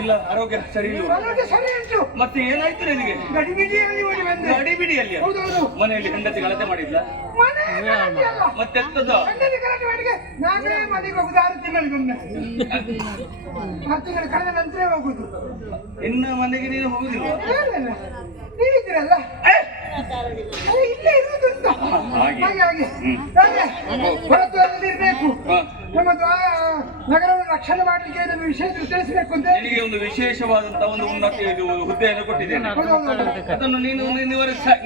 ಇಲ್ಲ ಆರೋಗ್ಯ ಸರಿ ಉಂಟು. ಮತ್ತೆ ಏನಾಯ್ತು ನಿನಗೆ? ಗಡಿಬಿಡಿಯಲ್ಲಿ ಮನೆಯಲ್ಲಿ ಹೆಂಡತಿ ಗಲಾಟೆ ಮಾಡಿದ್ಲ? ಮತ್ತೆ ನಾನೇ ಮನೆಗೆ ಹೋಗುದು 6 ತಿಂಗಳಿಗೊಮ್ಮೆ, 6 ತಿಂಗಳು ಕಳೆದ ನಂತರ ಹೋಗುದು. ಇನ್ನು ಮನೆಗೆ ನೀನು ಹೋಗುದಿಲ್ಲ? ನೀವಿದ್ದೀರಲ್ಲ ಇಲ್ಲೇ ಇರುವುದುಂಟ. ಹಾಗೆ ಹೊರತುರ್ಬೇಕು. ನಮ್ಮ ನಗರವನ್ನು ರಕ್ಷಣೆ ಮಾಡಲಿಕ್ಕೆ ಏನಾದ್ರು ವಿಷಯ ತಿಳಿಸಬೇಕು ಅಂತ ನಿನಗೆ ಒಂದು ವಿಶೇಷವಾದಂತಹ ಒಂದು ಉನ್ನತ ಹುದ್ದೆಯನ್ನು ಕೊಟ್ಟಿದ್ದೇನೆ. ಅದನ್ನು ನೀನು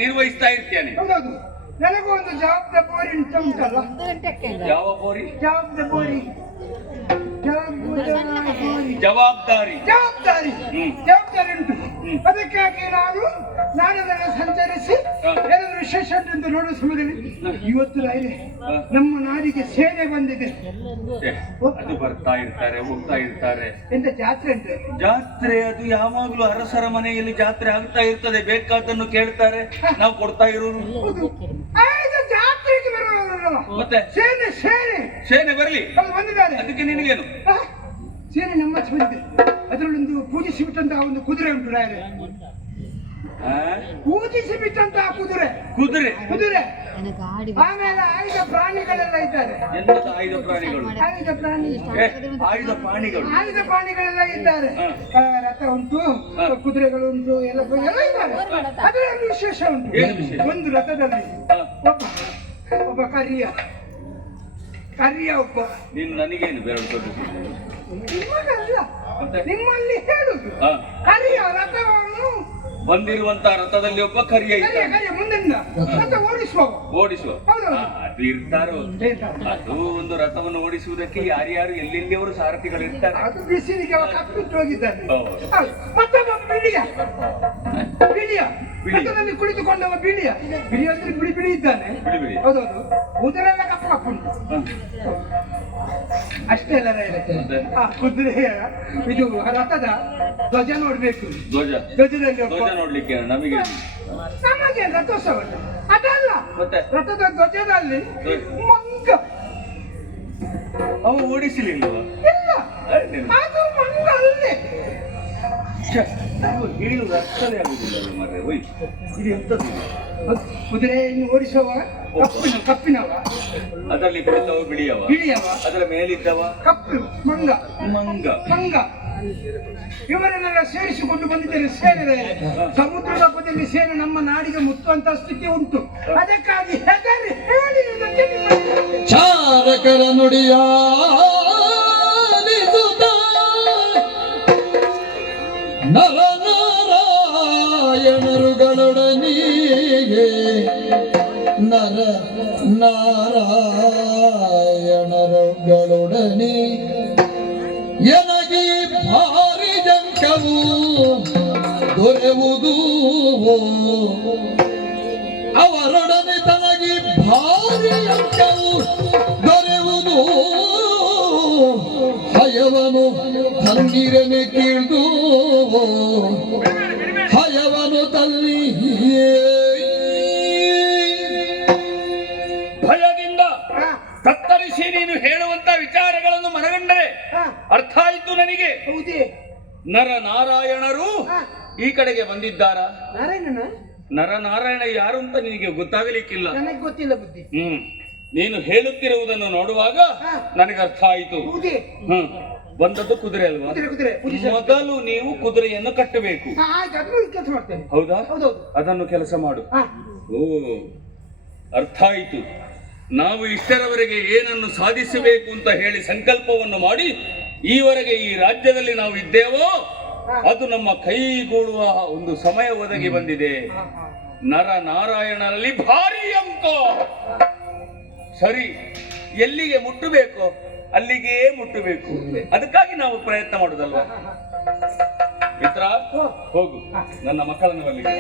ನಿರ್ವಹಿಸ್ತಾ ಇರ್ತೇನೆ. ಹೌದೌದು, ನನಗೂ ಒಂದು ಜವಾಬ್ದಾರಿ ಉಂಟಲ್ಲ. ಯಾವ ಬೋರಿ? ಜವಾಬ್ದಾರಿ ಉಂಟು. ಅದಕ್ಕಾಗಿ ನಾನು ನಾಡದನ್ನು ಸಂಚರಿಸಿ ಏನಾದರೂ ವಿಶೇಷ ಉಂಟು ನೋಡುವ ಸಮಯದಲ್ಲಿ ಇವತ್ತು ನಮ್ಮ ನಾಡಿಗೆ ಸೇನೆ ಬಂದಿದೆ. ಅದು ಬರ್ತಾ ಇರ್ತಾರೆ, ಹೋಗ್ತಾ ಇರ್ತಾರೆ. ಎಂತ ಜಾತ್ರೆ ಉಂಟು? ಜಾತ್ರೆ ಅದು ಯಾವಾಗ್ಲೂ ಅರಸರ ಮನೆಯಲ್ಲಿ ಜಾತ್ರೆ ಆಗ್ತಾ ಇರ್ತದೆ. ಬೇಕಾದನ್ನು ಕೇಳ್ತಾರೆ, ನಾವು ಕೊಡ್ತಾ ಇರೋರು. ಜಾತ್ರೆಗೆ ಬರೋಲ್ಲ, ಮತ್ತೆ ಸೇನೆ ಸೇನೆ ಸೇನೆ ಬರ್ಲಿ ಬಂದಿದ್ದಾರೆ. ಅದಕ್ಕೆ ನಿನಗೇನು? ಸೇನೆ ನಮ್ಮ ಬಂದಿದೆ. ಅದರಲ್ಲೊಂದು ಪೂಜಿಸಿ ಬಿಟ್ಟಂತಹ ಒಂದು ಕುದುರೆ ಉಂಟು ರಾಯರೇ. ಪೂಜಿಸಿ ಬಿಟ್ಟಂತಹ ಕುದುರೆ ಕುದುರೆ ಕುದುರೆ ಆಮೇಲೆ ಆಯುಧ ಪ್ರಾಣಿಗಳೆಲ್ಲ ಇದ್ದಾರೆ. ಆಯುಧ ಪ್ರಾಣಿಗಳು? ಆಯುಧ ಪ್ರಾಣಿಗಳೆಲ್ಲ ಇದ್ದಾರೆ. ರಥ ಉಂಟು, ಕುದುರೆಗಳು ಉಂಟು, ಎಲ್ಲ ಇದ್ದಾರೆ. ಅದರಲ್ಲಿ ವಿಶೇಷ ಉಂಟು. ಒಂದು ರಥದಲ್ಲಿ ಒಬ್ಬ ಕರಿಯ ಒಬ್ಬ. ನೀನು ನನಗೇನು ಬೇರೆ ನಿಮ್ಮಲ್ಲ, ನಿಮ್ಮಲ್ಲಿ ಹೇಳುದು ಕರಿಯ ರಥವನ್ನು ಬಂದಿರುವಂತಹ ರಥದಲ್ಲಿ ಒಬ್ಬ ಕರಿಯ ಮುಂದಿನ ರಥ ಓಡಿಸುವ ಅದು ಇರ್ತಾರೋ. ಅದು ಒಂದು ರಥವನ್ನು ಓಡಿಸುವುದಕ್ಕೆ ಯಾರ್ಯಾರು ಎಲ್ಲೆಲ್ಲಿಯವರು ಸಾರಥಿಗಳು ಇರ್ತಾರೆ. ಅದು ಬಿಸಿಲಿಗೆ ಕಪ್ಪಿಟ್ಟು ಹೋಗಿದ್ದಾರೆ. ಮತ್ತೊಬ್ಬ ಬಿಳಿಯ ರಥದಲ್ಲಿ ಕುಳಿತುಕೊಂಡವ ಬಿಳಿಯ ಅಂದ್ರೆ ಬಿಳಿ ಇದ್ದಾನೆ. ಹೌದೌದು, ಕೂದಲೆಲ್ಲ ಕಪ್ಪುಂಟು. ಅಷ್ಟೇ ಅಲ್ಲ ಕುದುರೆ ಇದು ರಥದ ಧ್ವಜ ನೋಡ್ಬೇಕು. ಧ್ವಜದಲ್ಲಿ ನೋಡ್ಲಿಕ್ಕೆ ನಮಗೆ ರಥೋತ್ಸವ ಅದಲ್ಲ, ರಥದ ಧ್ವಜದಲ್ಲಿ ಮಂಗ. ಅವ ಓಡಿಸಲಿಲ್ವ? ಇಲ್ಲ, ಅದು ಮಂಗ ಅಲ್ಲೇ. ಹೇಳುವುದು ಅರ್ಥವೇ ಆಗುದಿಲ್ಲ ಮಾರ್ರೆ. ಇದು ಎಂತದ್ದು? ಕುದುರೆಯನ್ನು ಓಡಿಸುವ ಕಪ್ಪಿನವ, ಅದರಲ್ಲಿ ಕುಳಿತವ ಬಿಳಿಯವ, ಅದರ ಮೇಲಿದ್ದವ ಕಪ್ಪು ಮಂಗ. ಇವರನ್ನೆಲ್ಲ ಸೇರಿಸಿಕೊಂಡು ಬಂದಿದ್ದೇನೆ. ಸೇನೆ ಸಮುದ್ರ ಲೋಕದಲ್ಲಿ ಸೇನೆ ನಮ್ಮ ನಾಡಿಗೆ ಮುತ್ತುವಂತಹ ಸ್ಥಿತಿ ಉಂಟು. ಅದಕ್ಕಾಗಿ ಹೆದರಿ ಹೇಳಿರುವುದಕ್ಕೆ ಚಾರಕರ ನುಡಿಯ ನರನಾರಾಯಣರುಗಳೊಡನಿಗೆ ನಾರಾಯಣರುಗಳೊಡನೆ ಎನಗಿ ಭಾರಿ ಜಂಕವು ದೊರೆಯುವುದು ಅವರೊಡನೆ ತನಗಿ ಭಾರಿ ನೀರನೆ ಕೀಳ್ದು ಹಯವನು ತಲ್ಲಿ ಭಯದಿಂದ ಹಾ, ತತ್ತರಿಸಿ ನೀನು ಹೇಳುವಂತ ವಿಚಾರಗಳನ್ನು ಮನಗಂಡರೆ ಹಾ, ಅರ್ಥ ಆಯ್ತು ನನಗೆ. ಹೌದೇ? ನರನಾರಾಯಣರು ಹಾ, ಈ ಕಡೆಗೆ ಬಂದಿದ್ದಾರಾ? ನಾರಾಯಣನ ನರನಾರಾಯಣ ಯಾರು ಅಂತ ನಿನಗೆ ಗೊತ್ತಾಗಲಿಕ್ಕಿಲ್ಲ. ನನಗೆ ಗೊತ್ತಿಲ್ಲ ಬುದ್ಧಿ. ನೀನು ಹೇಳುತ್ತಿರುವುದನ್ನು ನೋಡುವಾಗ ಹಾ. ನನಗೆ ಅರ್ಥ ಆಯಿತು. ಹೌದೇ? ಬಂದದ್ದು ಕುದುರೆ ಅಲ್ವಾ? ಕುದುರೆ ಕುದುರೆ ಪೂಜಿಸ. ಮೊದಲು ನೀವು ಕುದುರೆಯನ್ನು ಕಟ್ಟಬೇಕು. ಹಾ, ಆಯ್ತು, ಅದನ್ನು ಕೆಲಸ ಮಾಡ್ತೇನೆ. ಹೌದಾ? ಹೌದೌದು. ಅದನ್ನು ಕೆಲಸ ಮಾಡು. ಹಾ, ಓ, ಅರ್ಥ ಆಯಿತು. ನಾವು ಇಷ್ಟರವರೆಗೆ ಏನನ್ನು ಸಾಧಿಸಬೇಕು ಅಂತ ಹೇಳಿ ಸಂಕಲ್ಪವನ್ನು ಮಾಡಿ ಈವರೆಗೆ ಈ ರಾಜ್ಯದಲ್ಲಿ ನಾವು ಇದ್ದೇವೋ ಅದು ನಮ್ಮ ಕೈಗೂಡುವ ಒಂದು ಸಮಯ ಒದಗಿ ಬಂದಿದೆ. ಹಾ, ಹಾ, ನರ ನಾರಾಯಣನಲ್ಲಿ ಭಾರಿ ಅಂಕ. ಸರಿ, ಎಲ್ಲಿಗೆ ಮುಟ್ಟಬೇಕು ಅಲ್ಲಿಗೆ ಮುಟ್ಟಬೇಕು. ಅದಕ್ಕಾಗಿ ನಾವು ಪ್ರಯತ್ನ ಮಾಡುದಲ್ವಾ? ಮಿತ್ರ, ಹೋಗು ನನ್ನ ಮಕ್ಕಳನ್ನು ಬರಲಿಕ್ಕೆ.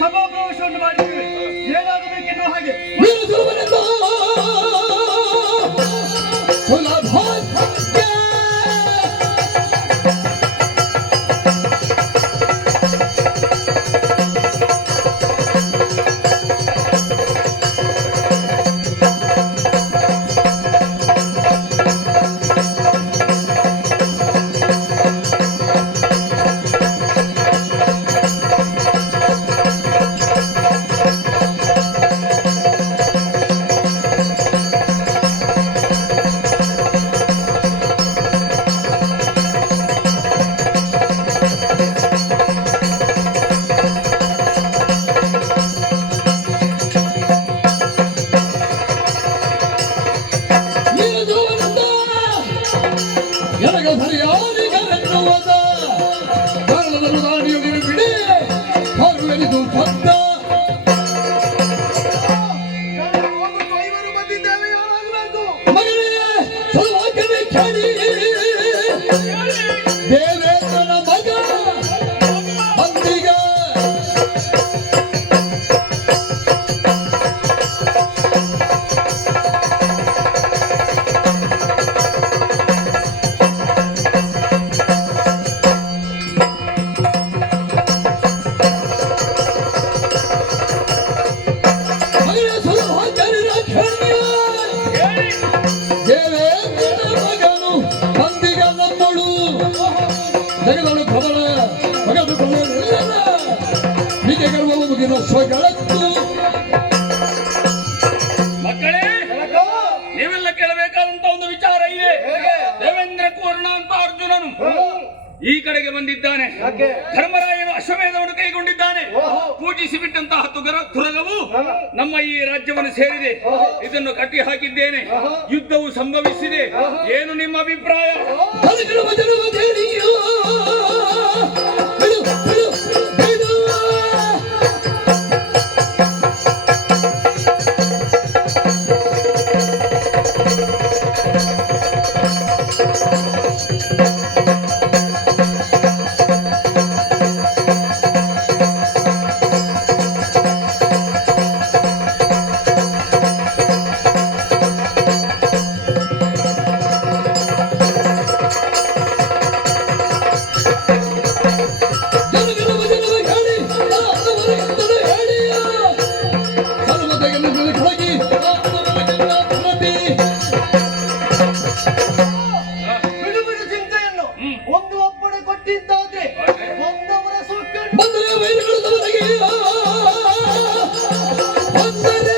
ಸಭಾಪ್ರವೇಶವನ್ನು ಮಾಡಿದ್ದೇವೆ. ಏನಾಗಬೇಕೆನ್ನುವ ಹಾಗೆ ಸುಲಭ ಇದು ಸತ್ಯ. ಹೋಗುತ್ತು, ಐವರು ಬಂದಿದ್ದೇವೆ, ಏನಾಗಬೇಕು? ಮಗನೇ ಸಲುವಾಗಲೇ ಕೇಳಿ ದೇವೇಂದ್ರನ ಮಗ ಬಂದಿಗ ಮಗನೇ ಸಲುವಾಗಲಿನ ಕೇಳಿ ದೇವೇಂದ್ರನ ಮಗನು ಬಂದಿಗ ನಮ್ಮಳು ಜಗದಳು ಕಮಲ ಮಗದು ಕಮಲ ನಿಜ ಗರ್ವವು ಮುಗಿದ ಸ್ವಗಳತ್ತು ಮಕ್ಕಳೇ, ನೀವೆಲ್ಲ ಕೇಳಬೇಕಾದಂತ ಒಂದು ವಿಚಾರ ಇದೆ. ದೇವೇಂದ್ರ ಕೂರ್ಣ ಅಂತ ಅರ್ಜುನನು ಈ ಕಡೆಗೆ ಬಂದಿದ್ದಾನೆ. ಧರ್ಮರಾಯನು ಅಶ್ವಮೇಧವನ್ನು ಕೈಗೊಂಡಿದ್ದಾನೆ. ಪೂಜಿಸಿ ಬಿಟ್ಟಂತಹ ತುರಗವು ನಮ್ಮ ಈ ರಾಜ್ಯವನ್ನು ಸೇರಿದೆ. ಇದನ್ನು ಕಟ್ಟಿ ಹಾಕಿದ್ದೇನೆ. ಯುದ್ಧವು ಸಂಭವಿಸಿದೆ. ಏನು ನಿಮ್ಮ ಅಭಿಪ್ರಾಯ? ಕಲಕಲವ ಜಲವ ದೇಣಿಯೋ ಬಿಡು ಬಿಡು ಬಿಡು ಜಲಗಲವ ಜಲವ ಹೇಳಿ ಆತ್ಮವರ ಎಂದಳು ಹೇಳಿಯ ಸರ್ವತೆಯನ್ನು ಬೆಳಕಾಗಿ ಆತ್ಮವರ ಪ್ರತಿ ಬಿಡು ಬಿಡು ಚಿಂತೆಯನ್ನು. ಒಂದು ಒಪ್ಪಣೆ ಕೊಟ್ಟಿದ್ದಾದ್ರೆ ಒಂದವರ ಸುಖ ಬಂದರೆ ವೈರಿಗಳು ತವರಿಗೆ ಬಂದರೆ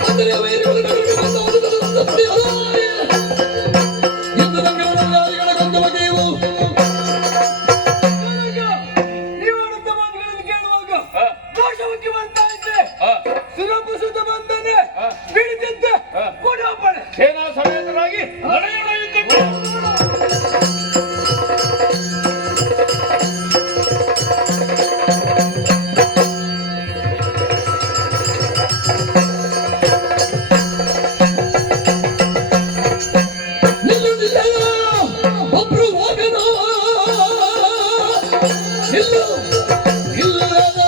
ಬಂದರೆ ವೈರಿಗಳು ನಡುವೆ ಬಂದು ಒಂದು ಪಡೆಯಲು ಯುದ್ಧದ ಗಾಳಿಗಳ ಗೊಂದು ಬಗೆಯು ನೀವು ಆಡುತ್ತ ಮಾತುಗಳನ್ನು ಕೇಳುವಾಗ ಹ, ದೋಷಕ್ಕೆ ಬರ್ತಾ ಇದ್ದೆ. ಹ, ಸುರಭುಸುತ ಬಂದನೆ ಹ. ಬಿಡಿದಂತೆ ಹ. ಕೊಡಿ ಒಪ್ಪಣೆ. ಸೇನಾ ಸಮೇತರಾಗಿ ನಡೆಯೋಣ ಯುದ್ಧಕ್ಕೆ. ನಿಲ್ಲು ನಿಲ್ಲಲ್ಲ ಒಬ್ರು ಹೋಗಣ ನಿಲ್ಲು ನಿಲ್ಲಲ್ಲ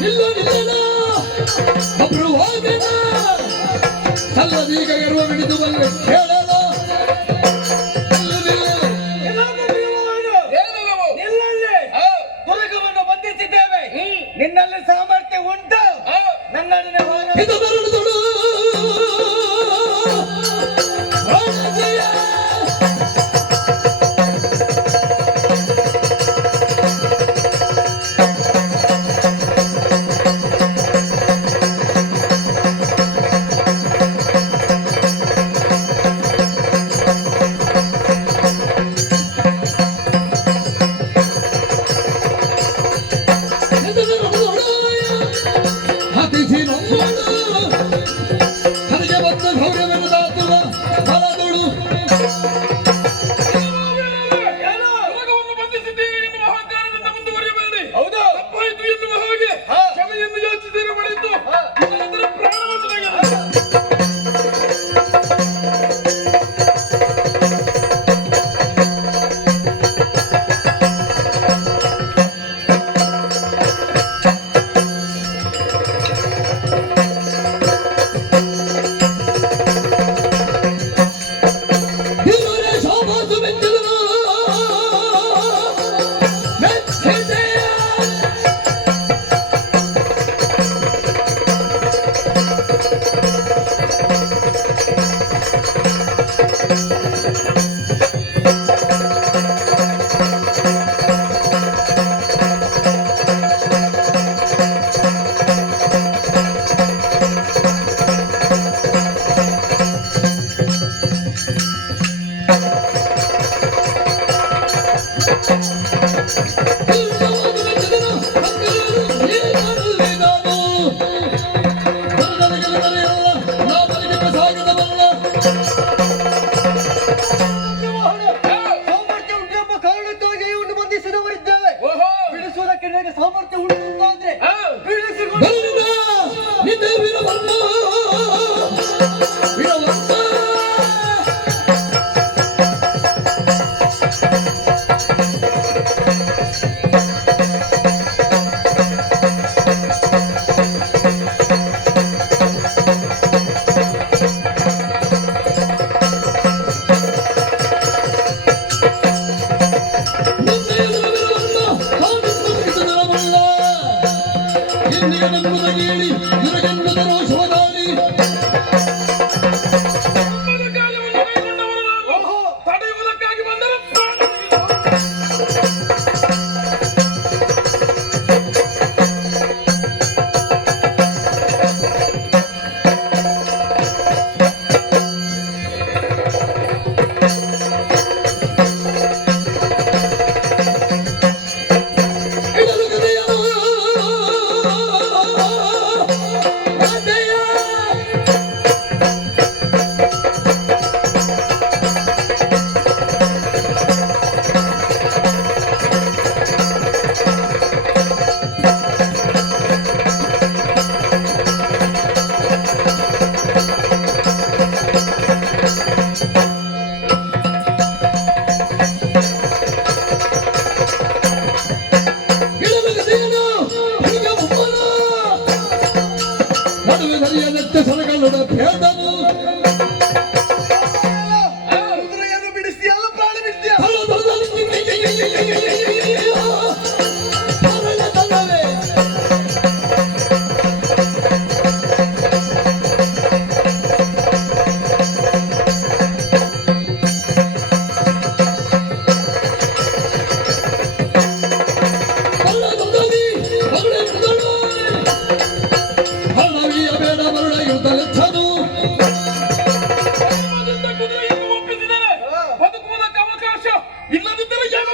ನಿಲ್ಲು ನಿಲ್ಲಲ್ಲ ಒಬ್ರು ಹೋಗಣ ಸಲ್ಲದೀಗ ಗರ್ವ ಬಿಡಿದು ಬಂದು ಕೇಳಲ್ಲ ನಿಲ್ಲು ನಿಲ್ಲಲ್ಲ ನಿಲ್ಲಲ್ಲಿ ತುರಗವನ್ನು ಬಂಧಿಸಿದ್ದೇವೆ. ನಿನ್ನಲ್ಲಿ ಸಾಮರ್ಥ್ಯ ಉಂಟು. ನನ್ನೊಡನೆ ಹೋರಾಟ ಇದು ಮರಳುದಳು ರಾಜಕೀಯ ಸಾಮರ್ಥ್ಯ ಉಂಟು ಎಂಬ ಕಾರಣಕ್ಕಾಗಿ ಇವನು ಬಂಧಿಸಿದವರಿದ್ದೇವೆ. ಓಹೋ ಬಿಡಿಸುವುದಕ್ಕೆ ನಿನಗೆ ಸಾಮರ್ಥ್ಯ ಉಂಟು ಅಂತಾದ್ರೆ ಬಿಡಿಸಿಕೊಂಡು ತಡೆಯುವುದಕ್ಕಾಗಿ ಬಂದರೆ ಕುದುರೆಯನ್ನು ಬಿಡಿಸ್ತೀಯಲ್ಲ ಪ್ರಾಣಿ ಬಿಡ್ತೀಯ? ಕುದುರೆಯನ್ನು ಒಪ್ಪಿಸಿದರೆ ಬದುಕುವುದಕ್ಕೆ ಅವಕಾಶ ಇಲ್ಲದಿದ್ದರೆ ಏನು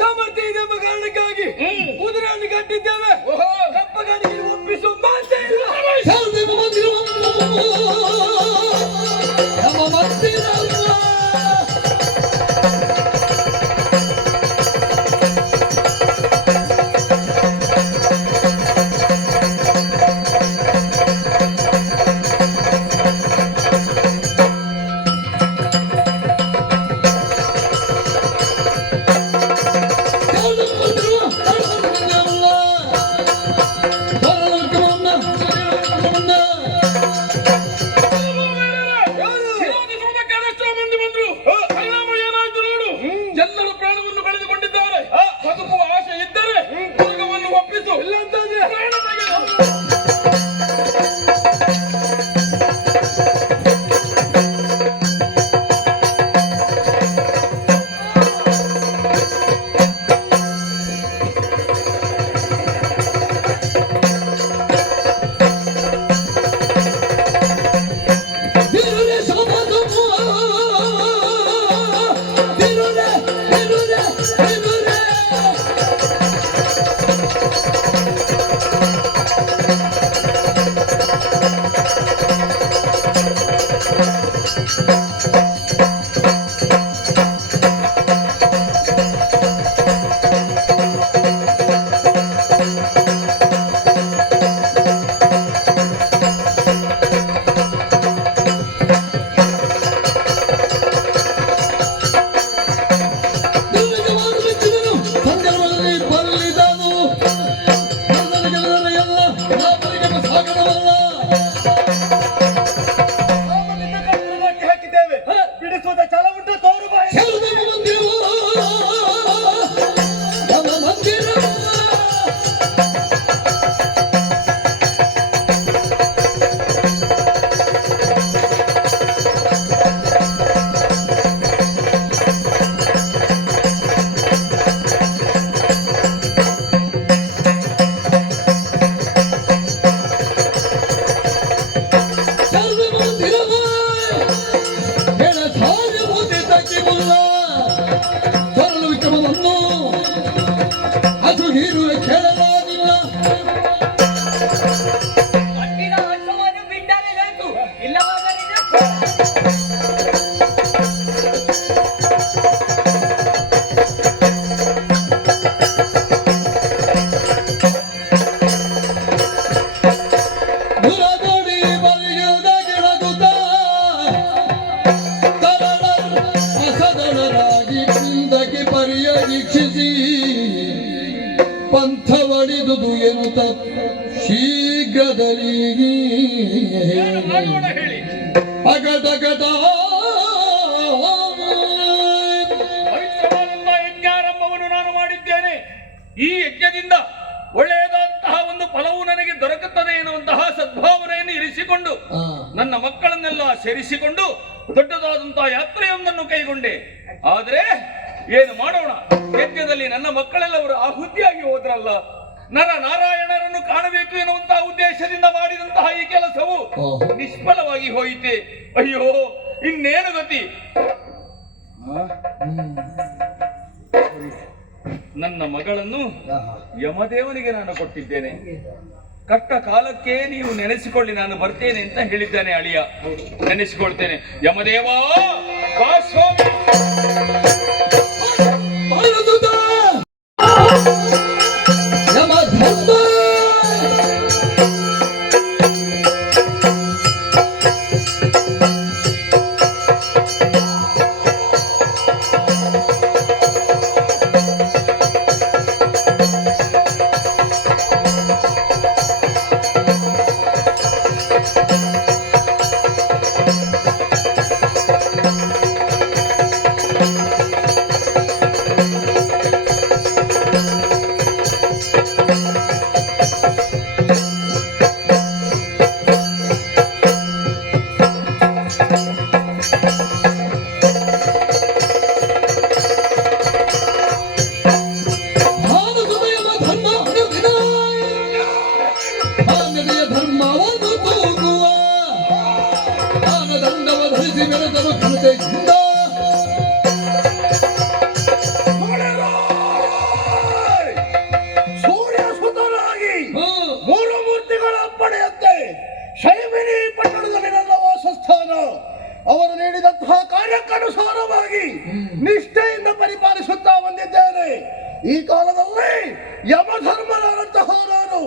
ಸಾಮರ್ಥ್ಯ ಇದೆ ಎಂಬ ಕಾರಣಕ್ಕಾಗಿ ಕುದುರೆಯನ್ನು ಕಟ್ಟಿದ್ದೇವೆ. ಕಪ್ಪಗಾಡಿಗೆ ಒಪ್ಪಿಸುವ ಮಾತೇ ಇಲ್ಲ. ದುರಗುಡಿ ಬರಿಯುವುದ ಕೆಳಗುತ್ತ ತರಳ ಅಸದಳರಾಗಿ ಮುಂದಕ್ಕೆ ಪರಿಯರೀಕ್ಷಿಸಿ ಪಂಥವಡಿದುದು ಎನ್ನುತ್ತ ಶೀಘ್ರದಲ್ಲಿ ಏನು ಮಾಡೋಣ ಹೇಳಿ? ಅಗಟಗಟ ಪವಿತ್ರವಾದಂತಹ ಯಜ್ಞಾರಂಭವನ್ನು ನಾನು ಮಾಡಿದ್ದೇನೆ. ಈ ಯಜ್ಞದಿಂದ ಒಳ್ಳೆಯದಾದಂತಹ ಒಂದು ಫಲವು ನನಗೆ ದೊರಕುತ್ತದೆ ಎನ್ನುವಂತಹ ಸದ್ಭಾವನೆಯನ್ನು ಇರಿಸಿಕೊಂಡು ನನ್ನ ಮಕ್ಕಳನ್ನೆಲ್ಲ ಸೇರಿಸಿಕೊಂಡು ದೊಡ್ಡದಾದಂತಹ ಯಾತ್ರೆಯೊಂದನ್ನು ಕೈಗೊಂಡೆ. ಆದರೆ ಏನು ಮಾಡೋಣ, ಯಜ್ಞದಲ್ಲಿ ನನ್ನ ಮಕ್ಕಳೆಲ್ಲವರು ಆಹುತಿಯಾಗಿ ಹೋದ್ರಲ್ಲ. ನರ ನಾರಾಯಣರನ್ನು ಕಾಣಬೇಕು ಎನ್ನುವಂತಹ ಉದ್ದೇಶದಿಂದ ಮಾಡಿದಂತಹ ಈ ಕೆಲಸವು ನಿಷ್ಫಲವಾಗಿ ಹೋಯಿತೆ. ಅಯ್ಯೋ, ಇನ್ನೇನು ಗತಿ? ನನ್ನ ಮಗಳನ್ನು ಯಮದೇವನಿಗೆ ನಾನು ಕೊಟ್ಟಿದ್ದೇನೆ. ಕಷ್ಟ ಕಾಲಕ್ಕೆ ನೀವು ನೆನೆಸಿಕೊಳ್ಳಿ, ನಾನು ಬರ್ತೇನೆ ಅಂತ ಹೇಳಿದ್ದಾನೆ ಅಳಿಯ. ನೆನೆಸಿಕೊಳ್ತೇನೆ. ಯಮದೇವ ಬಾ ಸ್ವಾಮಿ. ಅವರು ನೀಡಿದಂತಹ ಕಾರ್ಯಕ್ಕನುಸಾರವಾಗಿ ನಿಷ್ಠೆಯಿಂದ ಪರಿಪಾಲಿಸುತ್ತಾ ಬಂದಿದ್ದೇನೆ. ಈ ಕಾಲದಲ್ಲಿ ಯಮಧರ್ಮನಾದಂತಹ ನಾನು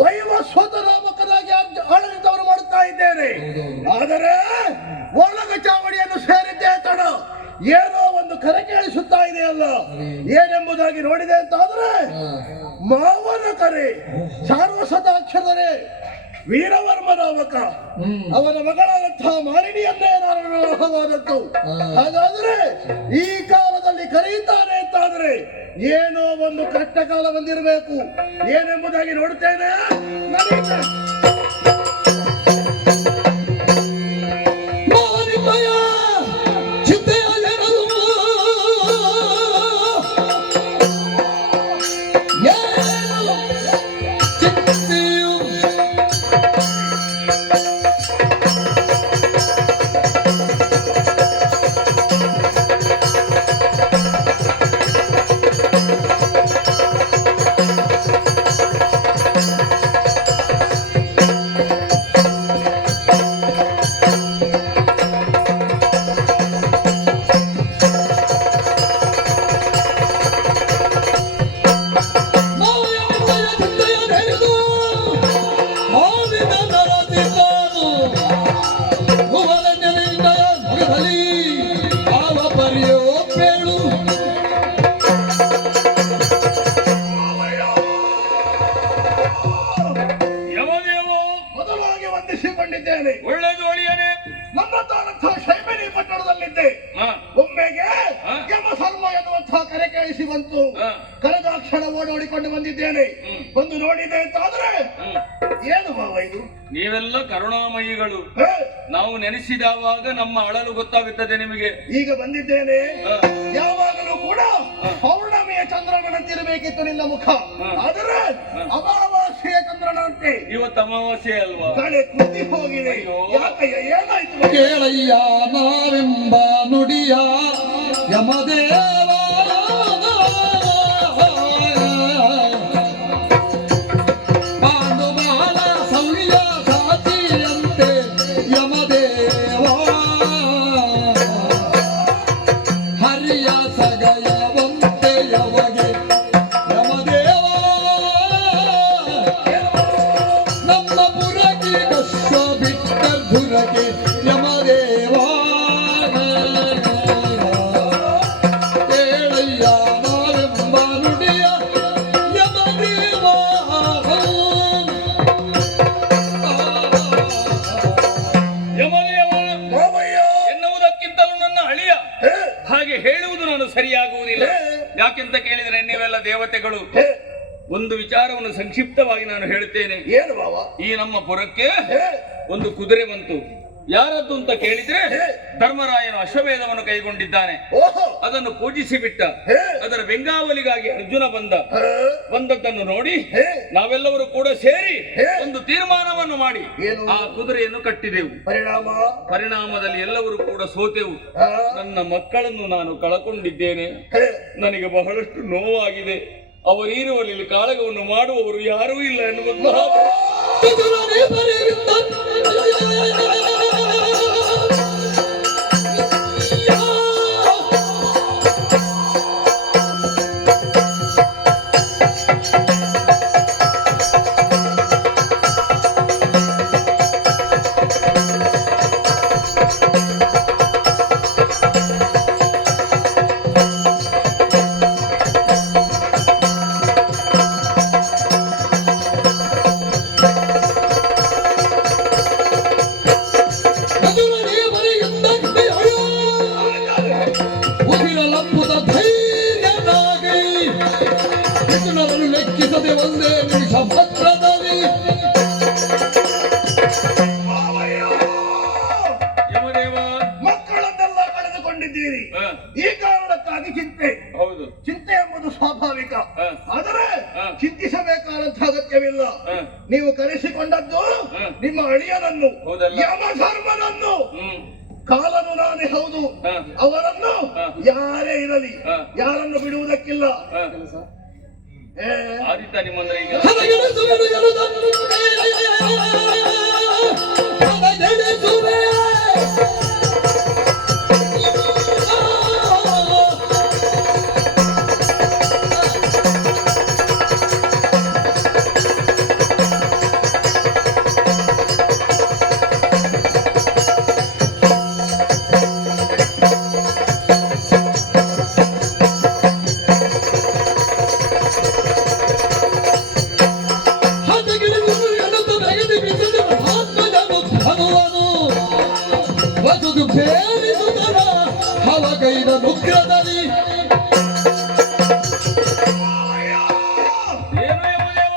ವೈವಸ್ವತ ನಾಮಕನಾಗಿ ಆಡಳಿತವನ್ನು ಮಾಡುತ್ತಾ ಇದ್ದೇನೆ. ಆದರೆ ಒಳಗ ಚಾವಡಿಯನ್ನು ಸೇರಿದ್ದೇ ತಡ ಏನೋ ಒಂದು ಕರೆ ಕೇಳಿಸುತ್ತಾ ಇದೆಯಲ್ಲ, ಏನೆಂಬುದಾಗಿ ನೋಡಿದೆ ಅಂತಾದ್ರೆ ಮಾವನ ಕರೆ, ಸಾರ್ವಸತಾಕ್ಷರೇ ವೀರವರ್ಮ ನಾಮಕ, ಅವನ ಮಗಳಾದಂತಹ ಮಾಲಿನಿಯನ್ನೇ ನಾನು ವಿವಾಹವಾದದ್ದು. ಹಾಗಾದ್ರೆ ಈ ಕಾಲದಲ್ಲಿ ಕರೆಯುತ್ತಾನೆ ಅಂತಾದ್ರೆ ಏನೋ ಒಂದು ಕಷ್ಟ ಕಾಲ ಬಂದಿರಬೇಕು. ಏನೆಂಬುದಾಗಿ ನೋಡುತ್ತೇನೆ. ಒಳ್ಳೆಯದು ಅಳಿಯನೇ. ನಮ್ಮಂತಹ ಶೈಮಿನಿ ಪಟ್ಟಣದಲ್ಲಿದ್ದೆ. ಒಮ್ಮೆಗೆ ಯಮಧರ್ಮ ಎನ್ನುವಂತಹ ಕರೆ ಕೇಳಿಸಿ ಬಂತು. ಕರೆದಾಕ್ಷಣ ಓಡೋಡಿಕೊಂಡು ಬಂದಿದ್ದೇನೆ. ಬಂದು ನೋಡಿದೆ ಅಂತಾದ್ರೆ ಏನು ಮಾವ ಇದು? ನೀವೆಲ್ಲ ಕರುಣಾಮಯಿಗಳು. ನಾವು ನೆನೆಸಿದವಾಗ ನಮ್ಮ ಅಳಲು ಗೊತ್ತಾಗುತ್ತದೆ ನಿಮಗೆ. ಈಗ ಬಂದಿದ್ದೇನೆ. ಯಾವಾಗಲೂ ಕೂಡ ಪೌರ್ಣಮಿಯ ಚಂದ್ರನಂತಿರಬೇಕಿತ್ತು ನಿನ್ನ ಮುಖ. ಆದರೆ ಅಮಾವಾಸ್ಯೆಯ ಚಂದ್ರನಂತೆ ಇವತ್ತು ಅಮಾವಾಸ್ಯೆ ಅಲ್ವಾ? ಕಳೆ ಕುದಿ ಹೋಗಿದೆ. ಯಾಕಯ್ಯ, ಏನಾಯ್ತು? ಕೇಳಯ್ಯ ನಾವೆಂಬ ನುಡಿಯ ಯಮದೇವ ಪಾಂಡುಮಾಲ ಸೌರ್ಯ ಸಾತಿಯಂತೆ ಯಮದೇವ ಯಮದೇವ ಕೇಳಯ್ಯ ನಾವೆಂಬ ನುಡಿಯ ಯಮದೇವ ಯಮದೇವ ಮಾವಯ್ಯ ಎನ್ನುವುದಕ್ಕಿಂತಲೂ ನನ್ನ ಅಳಿಯ ಹಾಗೆ ಹೇಳುವುದು ನಾನು ಸರಿಯಾಗುವುದಿಲ್ಲ. ಯಾಕೆಂತ ಕೇಳಿದರೆ ನೀವೆಲ್ಲ ದೇವತೆಗಳು. ಒಂದು ವಿಚಾರವನ್ನು ಸಂಕ್ಷಿಪ್ತವಾಗಿ ನಾನು ಹೇಳುತ್ತೇನೆ. ಏನು ಬಾವ? ಈ ನಮ್ಮ ಪುರಕ್ಕೆ ಒಂದು ಕುದುರೆ ಬಂತು. ಯಾರದ್ದು ಅಂತ ಕೇಳಿದ್ರೆ ಧರ್ಮರಾಯನು ಅಶ್ವಮೇಧವನ್ನು ಕೈಗೊಂಡಿದ್ದಾನೆ. ಓಹೋ, ಅದನ್ನು ಪೂಜಿಸಿ ಬಿಟ್ಟ. ಅದರ ಬೆಂಗಾವಲಿಗಾಗಿ ಅರ್ಜುನ ಬಂದದ್ದನ್ನು ನೋಡಿ ನಾವೆಲ್ಲರೂ ಕೂಡ ಸೇರಿ ಒಂದು ತೀರ್ಮಾನವನ್ನು ಮಾಡಿ ಏನು? ಆ ಕುದುರೆಯನ್ನು ಕಟ್ಟಿದೆವು. ಪರಿಣಾಮದಲ್ಲಿ ಎಲ್ಲರೂ ಕೂಡ ಸೋತೆವು. ನನ್ನ ಮಕ್ಕಳನ್ನು ನಾನು ಕಳಕೊಂಡಿದ್ದೇನೆ. ನನಗೆ ಬಹಳಷ್ಟು ನೋವಾಗಿದೆ. ಅವರಿರುವಲ್ಲಿ ಇಲ್ಲಿ ಕಾಳಗವನ್ನು ಮಾಡುವವರು ಯಾರೂ ಇಲ್ಲ ಎನ್ನುವುದು ಲೆಕ್ಕಿಸದೆ ಒಂದೇ ನಿಮಿಷ ಭದ್ರದಲ್ಲಿ ಯಮದೇವ ಮಕ್ಕಳನ್ನೆಲ್ಲ ಕಳೆದುಕೊಂಡಿದ್ದೀರಿ. ಈ ಕಾರಣಕ್ಕಾಗಿ ಚಿಂತೆ. ಹೌದು, ಚಿಂತೆ ಎಂಬುದು ಸ್ವಾಭಾವಿಕ. ಆದರೆ ಹ. ಚಿಂತಿಸಬೇಕಾದಂತಹ ಅಗತ್ಯವಿಲ್ಲ. ನೀವು ಕರೆಸಿಕೊಂಡದ್ದು ನಿಮ್ಮ ಅಳಿಯನನ್ನು, ಹೌದಲ್ಲ? ಯಮಧರ್ಮನನ್ನು. ಹ್ಮ್ ಕಾಲನು ನಾನೇ ಹೌದು. ಅವರನ್ನು ಯಾರೇ ಇರಲಿ ಯಾರನ್ನು ಬಿಡುವುದಕ್ಕಿಲ್ಲ. ಆದಿತ್ಯ ನಿಮ್ಮಂದ್ರೆ ಈಗ ಹವಗೈದ ನುಗ್ರದಲ್ಲಿ ಏನು ಯಮದೇವ?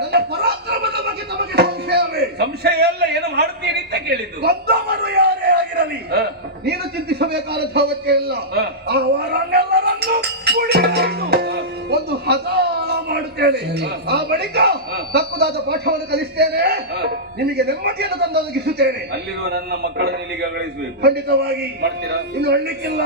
ನನ್ನ ಪರಾಕ್ರಮದ ಬಗ್ಗೆ ತಮಗೆ ಸಂಶಯವೇ? ಸಂಶಯ ಎಲ್ಲ ಏನು ಮಾಡುತ್ತೀರಿ ಅಂತ ಕೇಳಿದ್ದು. ಕೊಂದವರು ಯಾರೇ ಆಗಿರಲಿ ನೀನು ಚಿಂತಿಸಬೇಕಾದಂತಹ ಅಗತ್ಯ ಇಲ್ಲ. ಅವರನ್ನೆಲ್ಲರನ್ನು ಕುಡಿದು ಒಂದು ಹದ ಮಾಡುತ್ತೇನೆ. ಆ ಬಳಿಕ ತಕ್ಕುದಾದ ಪಾಠವನ್ನು ಕಲಿಸ್ತೇನೆ. ನಿಮಗೆ ನೆಮ್ಮದಿಯನ್ನು ತಂದೊದಗಿಸುತ್ತೇನೆ. ಅಲ್ಲಿರುವ ನನ್ನ ಮಕ್ಕಳನ್ನು ಇಲ್ಲಿಗೆ ಕಳಿಸಬೇಕು. ಖಂಡಿತವಾಗಿ ಮಾಡ್ತೀರಾ? ಇನ್ನು ಹಳ್ಳಿಕ್ಕಿಲ್ಲ.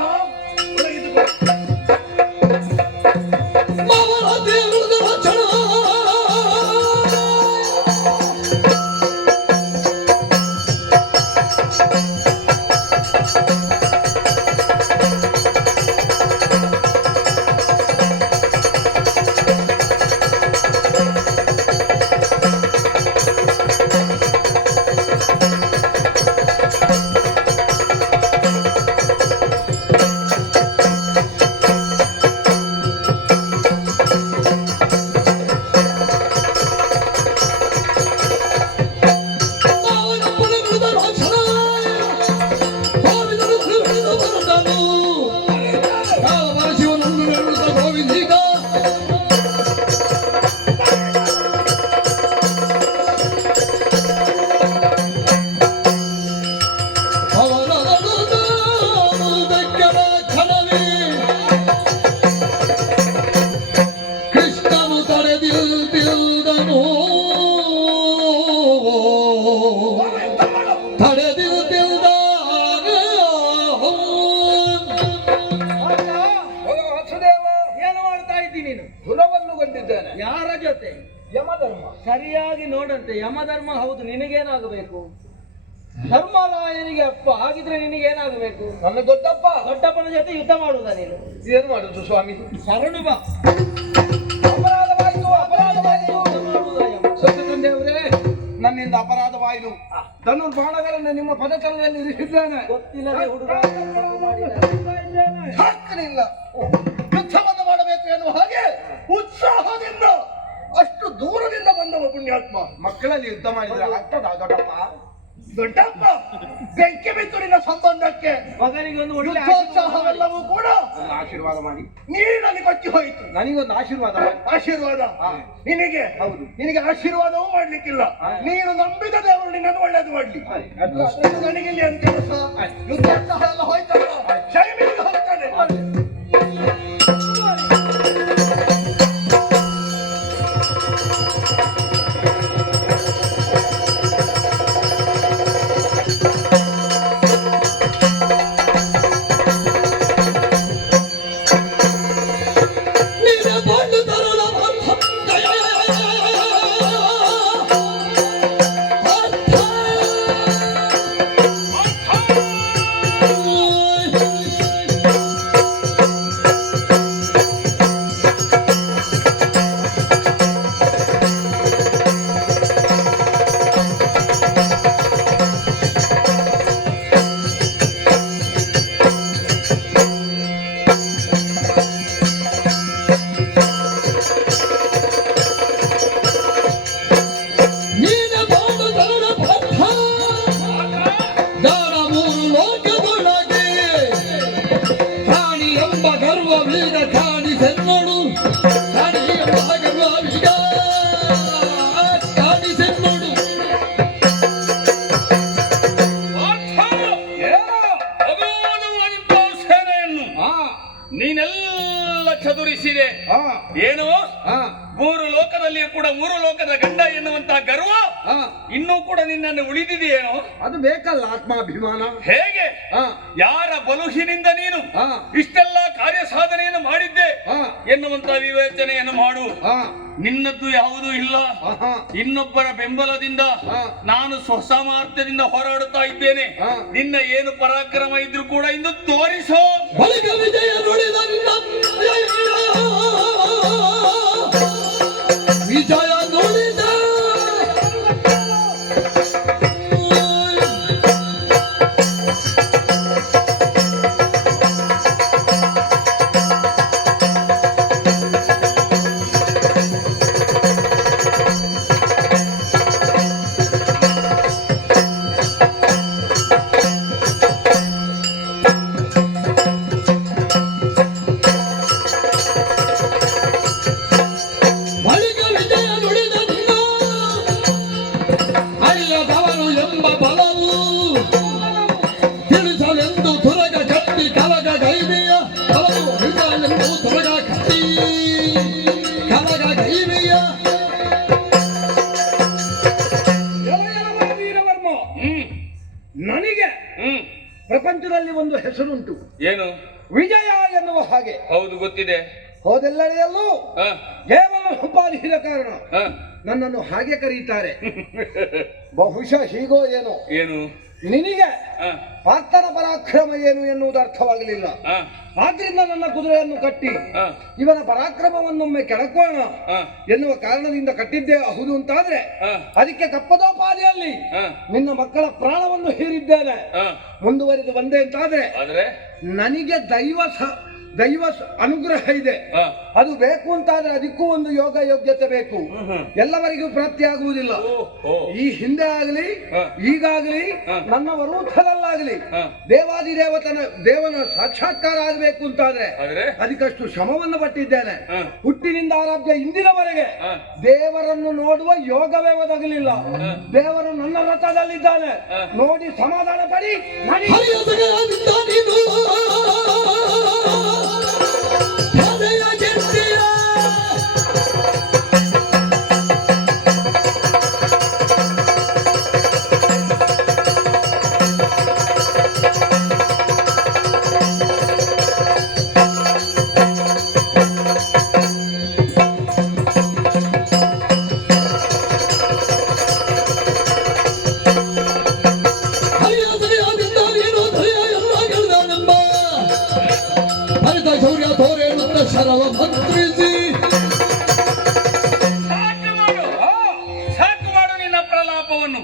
ಸರಿಯಾಗಿ ನೋಡಂತೆ. ಯಮಧರ್ಮ ಹೌದು, ನಿನಗೇನಾಗಬೇಕು? ಧರ್ಮರಾಯನಿಗೆ ಅಪ್ಪ ಆಗಿದ್ರೆ ನಿನಗೇನಾಗಬೇಕು? ನನ್ನ ದೊಡ್ಡಪ್ಪ. ದೊಡ್ಡಪ್ಪನ ಜೊತೆ ಯುದ್ಧ ಮಾಡುವುದ ನೀನು? ಏನು ಮಾಡುದು ಸ್ವಾಮಿ? ಶರಣು ಬಾ. ಅಪರಾಧವಾಯಿತು, ಅಪರಾಧವಾಯಿತು. ಮಾಡುವುದ ಯಮ? ಸತ್ಯತಂದೆಯವರೇ, ನನ್ನಿಂದ ನಿನ್ನಿಂದ ಅಪರಾಧವಾಯಿತು. ಧನುರ್ಬಾಣಗಳನ್ನು ನಿಮ್ಮ ಪದತಲದಲ್ಲಿ ಇರಿಸಿದ್ದೇನೆ. ಗೊತ್ತಿಲ್ಲದೆ ಹುಡುಗ ಸಾಕಲಿಲ್ಲ. ಯುದ್ಧವನ್ನು ಮಾಡಬೇಕು ಎನ್ನುವ ಹಾಗೆ ಉತ್ಸಾಹದಿಂದ ಅಷ್ಟು ದೂರದಿಂದ ಬಂದವ ಪುಣ್ಯಾತ್ಮ. ಮಕ್ಕಳಲ್ಲಿ ಯುದ್ಧ ಮಾಡಿದ್ರೆ ಆಗ್ತದ ದೊಡ್ಡಪ್ಪ? ದೊಡ್ಡಪ್ಪ ಬೆಂಕಿ ಬಿತ್ತು ನಿನ್ನ ಸಂಬಂಧಕ್ಕೆ. ಮಗನಿಗೆ ಒಂದು ಒಳ್ಳೆ ಯುದ್ಧೋತ್ಸಾಹವೆಲ್ಲವೂ ಕೂಡ ಆಶೀರ್ವಾದ ಮಾಡಿ ನೀರಲ್ಲಿ ಕೊಚ್ಚಿ ಹೋಯಿತು. ನನಗೊಂದು ಆಶೀರ್ವಾದ ಮಾಡಿ. ಆಶೀರ್ವಾದ ನಿನಗೆ? ಹೌದು. ನಿನಗೆ ಆಶೀರ್ವಾದವೂ ಮಾಡ್ಲಿಕ್ಕಿಲ್ಲ. ನೀನು ನಂಬಿದ ದೇವರು ನಿನ್ನನ್ನು ಒಳ್ಳೇದು ಮಾಡ್ಲಿ. ನನಗೆ ಇಲ್ಲಿ ಅಂತ ಕೆಲಸ ಯುದ್ಧೋತ್ಸಾಹ ಎಲ್ಲ ಹೋಯ್ತಲ್ಲ, ಶೈಮಿಗೆ ಹೋಗ್ತಾನೆ. ನೀನೆಲ್ಲ ಚದುರಿಸಿದೆ. ಏನು ಮೂರು ಲೋಕದಲ್ಲಿಯೂ ಕೂಡ ಮೂರು ಲೋಕದ ಗಂಡ ಎನ್ನುವಂತಹ ಗರ್ವ ಇನ್ನೂ ಕೂಡ ನಿನ್ನನ್ನು ಉಳಿದಿದೆಯೇನೋ? ಅದು ಬೇಕಲ್ಲ ಆತ್ಮಾಭಿಮಾನ. ಹೇಗೆ ಯಾರ ಬಲುಹಿನಿಂದ ನೀನು ಇಷ್ಟೆಲ್ಲ ಕಾರ್ಯ ಸಾಧನೆಯನ್ನು ಮಾಡಿದ್ದೆ ಎನ್ನುವಂತಹ ವಿವೇಚನೆಯನ್ನು ಮಾಡು. ನಿನ್ನದ್ದು ಯಾವುದೂ ಇಲ್ಲ. ಇನ್ನೊಬ್ಬರ ಬೆಂಬಲದಿಂದ ನಾನು ಸ್ವಸಾಮರ್ಥ್ಯದಿಂದ ಹೋರಾಡುತ್ತಾ ಇದ್ದೇನೆ. ನಿನ್ನ ಏನು ಪರಾಕ್ರಮ ಇದ್ರೂ ಕೂಡ ಇಂದು ತೋರಿಸೋ. ವಿಜಯ ನುಡಿದ ವಿಜಯ ನುಡಿದ ನನಗೆ ಪ್ರಪಂಚದಲ್ಲಿ ಒಂದು ಹೆಸರುಂಟು. ಏನು? ವಿಜಯ ಎನ್ನುವ ಹಾಗೆ. ಹೌದು, ಗೊತ್ತಿದೆ. ಹೋದೆಲ್ಲಡೆಯಲ್ಲೂ ಕೇವಲ ಸಂಪಾದಿಸಿದ ಕಾರಣ ನನ್ನನ್ನು ಹಾಗೆ ಕರೀತಾರೆ. ಬಹುಶಃ ಹೀಗೋ ಏನೋ. ಏನು? ನಿನಗೆ ಪಾರ್ಥನ ಪರಾಕ್ರಮ ಏನು ಎನ್ನುವುದು ಅರ್ಥವಾಗಲಿಲ್ಲ. ಆದ್ರಿಂದ ನನ್ನ ಕುದುರೆಯನ್ನು ಕಟ್ಟಿ ಇವನ ಪರಾಕ್ರಮವನ್ನೊಮ್ಮೆ ಕೆಳಕೋಣ ಎನ್ನುವ ಕಾರಣದಿಂದ ಕಟ್ಟಿದ್ದೇ ಹೌದು ಅಂತಾದ್ರೆ ಅದಕ್ಕೆ ಕಪ್ಪದೋಪಾದಿಯಲ್ಲಿ ನಿನ್ನ ಮಕ್ಕಳ ಪ್ರಾಣವನ್ನು ಹೀರಿದ್ದೇನೆ. ಮುಂದುವರಿದು ಬಂದೆ ಅಂತಾದ್ರೆ ನನಗೆ ದೈವ ಅನುಗ್ರಹ ಇದೆ. ಅದು ಬೇಕು ಅಂತಾದ್ರೆ ಅದಕ್ಕೂ ಒಂದು ಯೋಗ ಯೋಗ್ಯತೆ ಬೇಕು. ಎಲ್ಲವರಿಗೂ ಪ್ರಾಪ್ತಿ ಆಗುವುದಿಲ್ಲ. ಈ ಹಿಂದೆ ಆಗಲಿ ಈಗಾಗಲಿ ನನ್ನ ವರೂಥದಲ್ಲಾಗಲಿ ದೇವನ ಸಾಕ್ಷಾತ್ಕಾರ ಆಗಬೇಕು ಅಂತಾದ್ರೆ ಅದಕ್ಕಷ್ಟು ಶ್ರಮವನ್ನು ಪಟ್ಟಿದ್ದೇನೆ. ಹುಟ್ಟಿನಿಂದ ಆರಾಧ್ಯ ಇಂದಿನವರೆಗೆ ದೇವರನ್ನು ನೋಡುವ ಯೋಗವೇ ಒದಗಲಿಲ್ಲ. ದೇವರು ನನ್ನ ರಥದಲ್ಲಿದ್ದಾನೆ, ನೋಡಿ ಸಮಾಧಾನ ಪಡಿ. ಸಾಕು ಮಾಡು ನಿನ್ನ ಪ್ರಲಾಪವನ್ನು.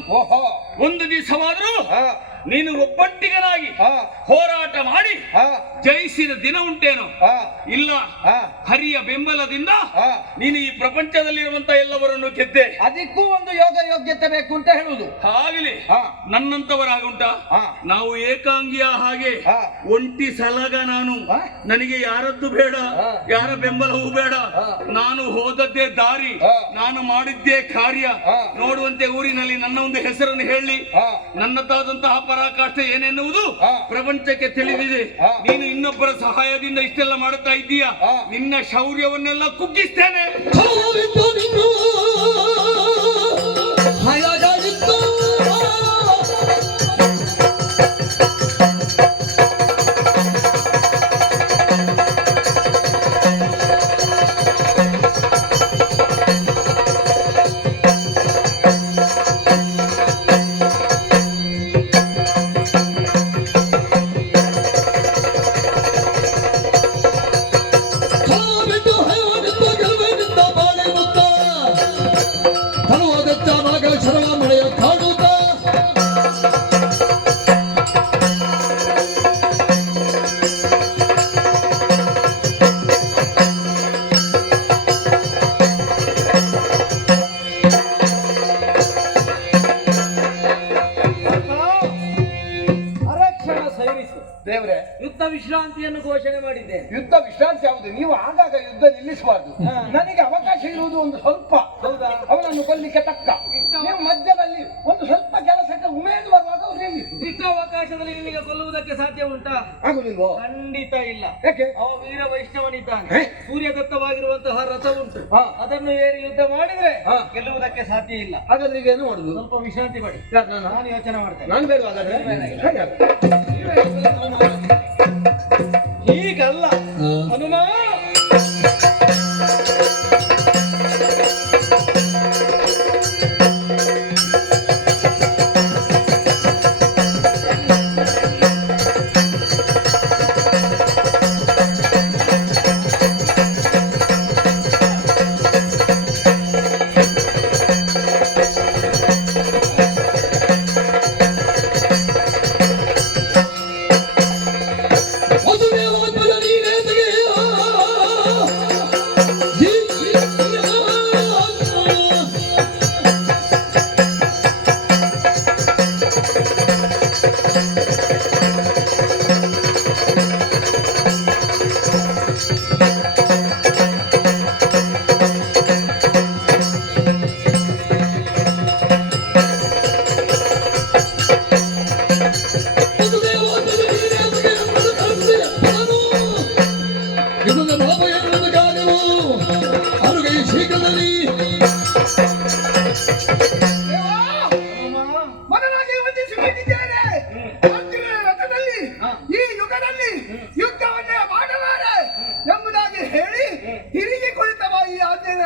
ನೀನು ಒಬ್ಬಂಟಿಗನಾಗಿ ಹಾ ಹೋರಾಟ ಮಾಡಿ ಹಾ ಜಯಿಸಿದ ದಿನ ಉಂಟೇನೋ? ಹಾ ಇಲ್ಲ, ಹಾ ಹರಿಯ ಬೆಂಬಲದಿಂದ ಹಾ ನೀನು ಈ ಪ್ರಪಂಚದಲ್ಲಿರುವಂತ ಎಲ್ಲವರನ್ನು ಗೆದ್ದೆ. ಅದಕ್ಕೂ ಒಂದು ಯೋಗ್ಯತೆ ಬೇಕು ಅಂತ ಹೇಳುದು. ಆಗಲಿ, ಹಾ ನನ್ನಂತವರಾಗುಂಟ. ಹಾ ನಾವು ಏಕಾಂಗಿಯ ಹಾಗೆ ಹಾ ಒಂಟಿ ಸಲಗ ನಾನು. ಹಾ? ನನಗೆ ಯಾರದ್ದು ಬೇಡ, ಹಾ. ಯಾರ ಬೆಂಬಲವೂ ಬೇಡ. ಹಾ. ನಾನು ಹೋದದ್ದೇ ದಾರಿ, ಹಾ. ನಾನು ಮಾಡಿದ್ದೇ ಕಾರ್ಯ. ಹಾ. ನೋಡುವಂತೆ ಊರಿನಲ್ಲಿ ನನ್ನ ಒಂದು ಹೆಸರನ್ನು ಹೇಳಿ ಹಾ ನನ್ನದಾದಂತಹ ಪರಾಕಾಷ್ಠೆ ಏನೆನ್ನುವುದು ಹಾ. ಪ್ರಪಂಚಕ್ಕೆ ತಿಳಿದಿದೆ. ಹಾ. ನೀನು ಇನ್ನೊಬ್ಬರ ಸಹಾಯದಿಂದ ಇಷ್ಟೆಲ್ಲ ಮಾಡುತ್ತಾ ಇದ್ದೀಯಾ? ಹಾ. ನಿನ್ನ ಶೌರ್ಯವನ್ನೆಲ್ಲ ಕುಗ್ಗಿಸ್ತೇನೆ. ಅರಕ್ಷಣ ಸೈರಿಸು. ದೇವ್ರೆ, ಯುದ್ಧ ವಿಶ್ರಾಂತಿಯನ್ನು ಘೋಷಣೆ ಮಾಡಿದ್ದೇನೆ. ಯುದ್ಧ ವಿಶ್ರಾಂತಿ ಯಾವುದು? ನೀವು ಆಗಾಗ ಯುದ್ಧ ನಿಲ್ಲಿಸಬಾರ್ದು. ನನಗೆ ಅವಕಾಶ ಇರುವುದು ಒಂದು ಸ್ವಲ್ಪ. ಹೌದಾ? ಅವನನ್ನು ಕೊಲ್ಲಿಕ್ಕೆ ತಕ್ಕ. ನೀವು ಮಧ್ಯದಲ್ಲಿ ಒಂದು ಸ್ವಲ್ಪ ಕೆಲಸಕ್ಕೆ ಉಮೇದು ಬರುವಾಗ ಅವ್ರು ನಿಲ್ಲಿಸು. ಇಷ್ಟ ಅವಕಾಶದಲ್ಲಿ ನಿನಗೆ ಕೊಲ್ಲುವುದಕ್ಕೆ ಸಾಧ್ಯ ಉಂಟಾ? ಆಗುದಿಲ್ವೋ? ಖಂಡಿತ ಇಲ್ಲ. ಯಾಕೆ? ಅವ ವೀರ ವೈಷ್ಣವನಿದ್ದಾನೆ. ಹೇ? ಸೂರ್ಯದತ್ತವಾಗಿರುವಂತಹ ರಥ ಉಂಟು. ಹಾ. ಅದನ್ನು ಏರಿ ಯುದ್ಧ ಮಾಡಿದ್ರೆ ಹಾ. ಗೆಲ್ಲುವುದಕ್ಕೆ ಸಾಧ್ಯ ಇಲ್ಲ. ಹಾಗಾದ್ರೆ ಈಗ ಏನು ಮಾಡುದು? ಸ್ವಲ್ಪ ವಿಶ್ರಾಂತಿ ಪಡಿ. ಯಾರು ನಾನು? ನಾನು ಯೋಚನೆ ಮಾಡ್ತೇನೆ. ನಾನು ಬೇಡ ಹಾಗಾದ್ರೆ? ಸರಿ ಹಾಗಾದ್ರೆ. ಹೀಗಲ್ಲ ಹನುಮ. ಮೊದಲಾಗಿ ವಂದಿಸಿಕೊಂಡಿದ್ದೇನೆ. ಅರ್ಜುನನ ರಥದಲ್ಲಿ ಈ ಯುಗದಲ್ಲಿ ಯುದ್ಧವನ್ನೇ ಮಾಡಲಾರೆ ಎಂಬುದಾಗಿ ಹೇಳಿ ತಿರುಗಿ ಕುಳಿತವ ಈ ಆಜ್ಞೆಯ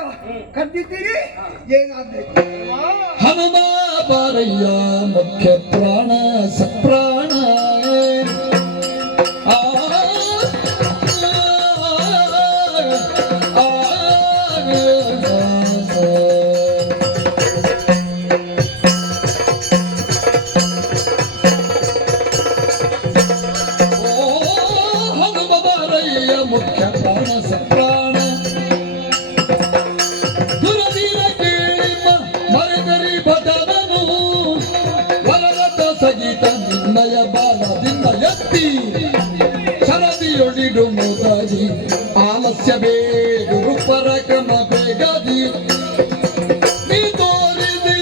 ಕದ್ದಿದ್ದೀರಿ. ಏನಾಗಬೇಕು? ಹನುಮ ಬಾರಯ್ಯ ಮುಖ್ಯ ಪ್ರಾಣ ಸಪ್ರಾಣ ಆ, ಆ, ಆ, ಓ ಹನುಮ ಬಾರಯ್ಯ ಮುಖ್ಯ ಪ್ರಾಣ ಸಪ್ರಾಣ ದುರದೀನ ಕೇಳಿಮ್ಮ ಮರೆತರಿ ಬದನನು ವರರಥ ಸಹಿತ ನಿನ್ನಯ ಬಾಲದಿಂದ ಎತ್ತಿ ಶರದಿಯೊಳಿಡು ಮುದರಿ ಆಲಸ್ಯ ಬೇಡು ಪರಕಮ ಬೇಗದಿ ನೀ ತೋರಿದಿ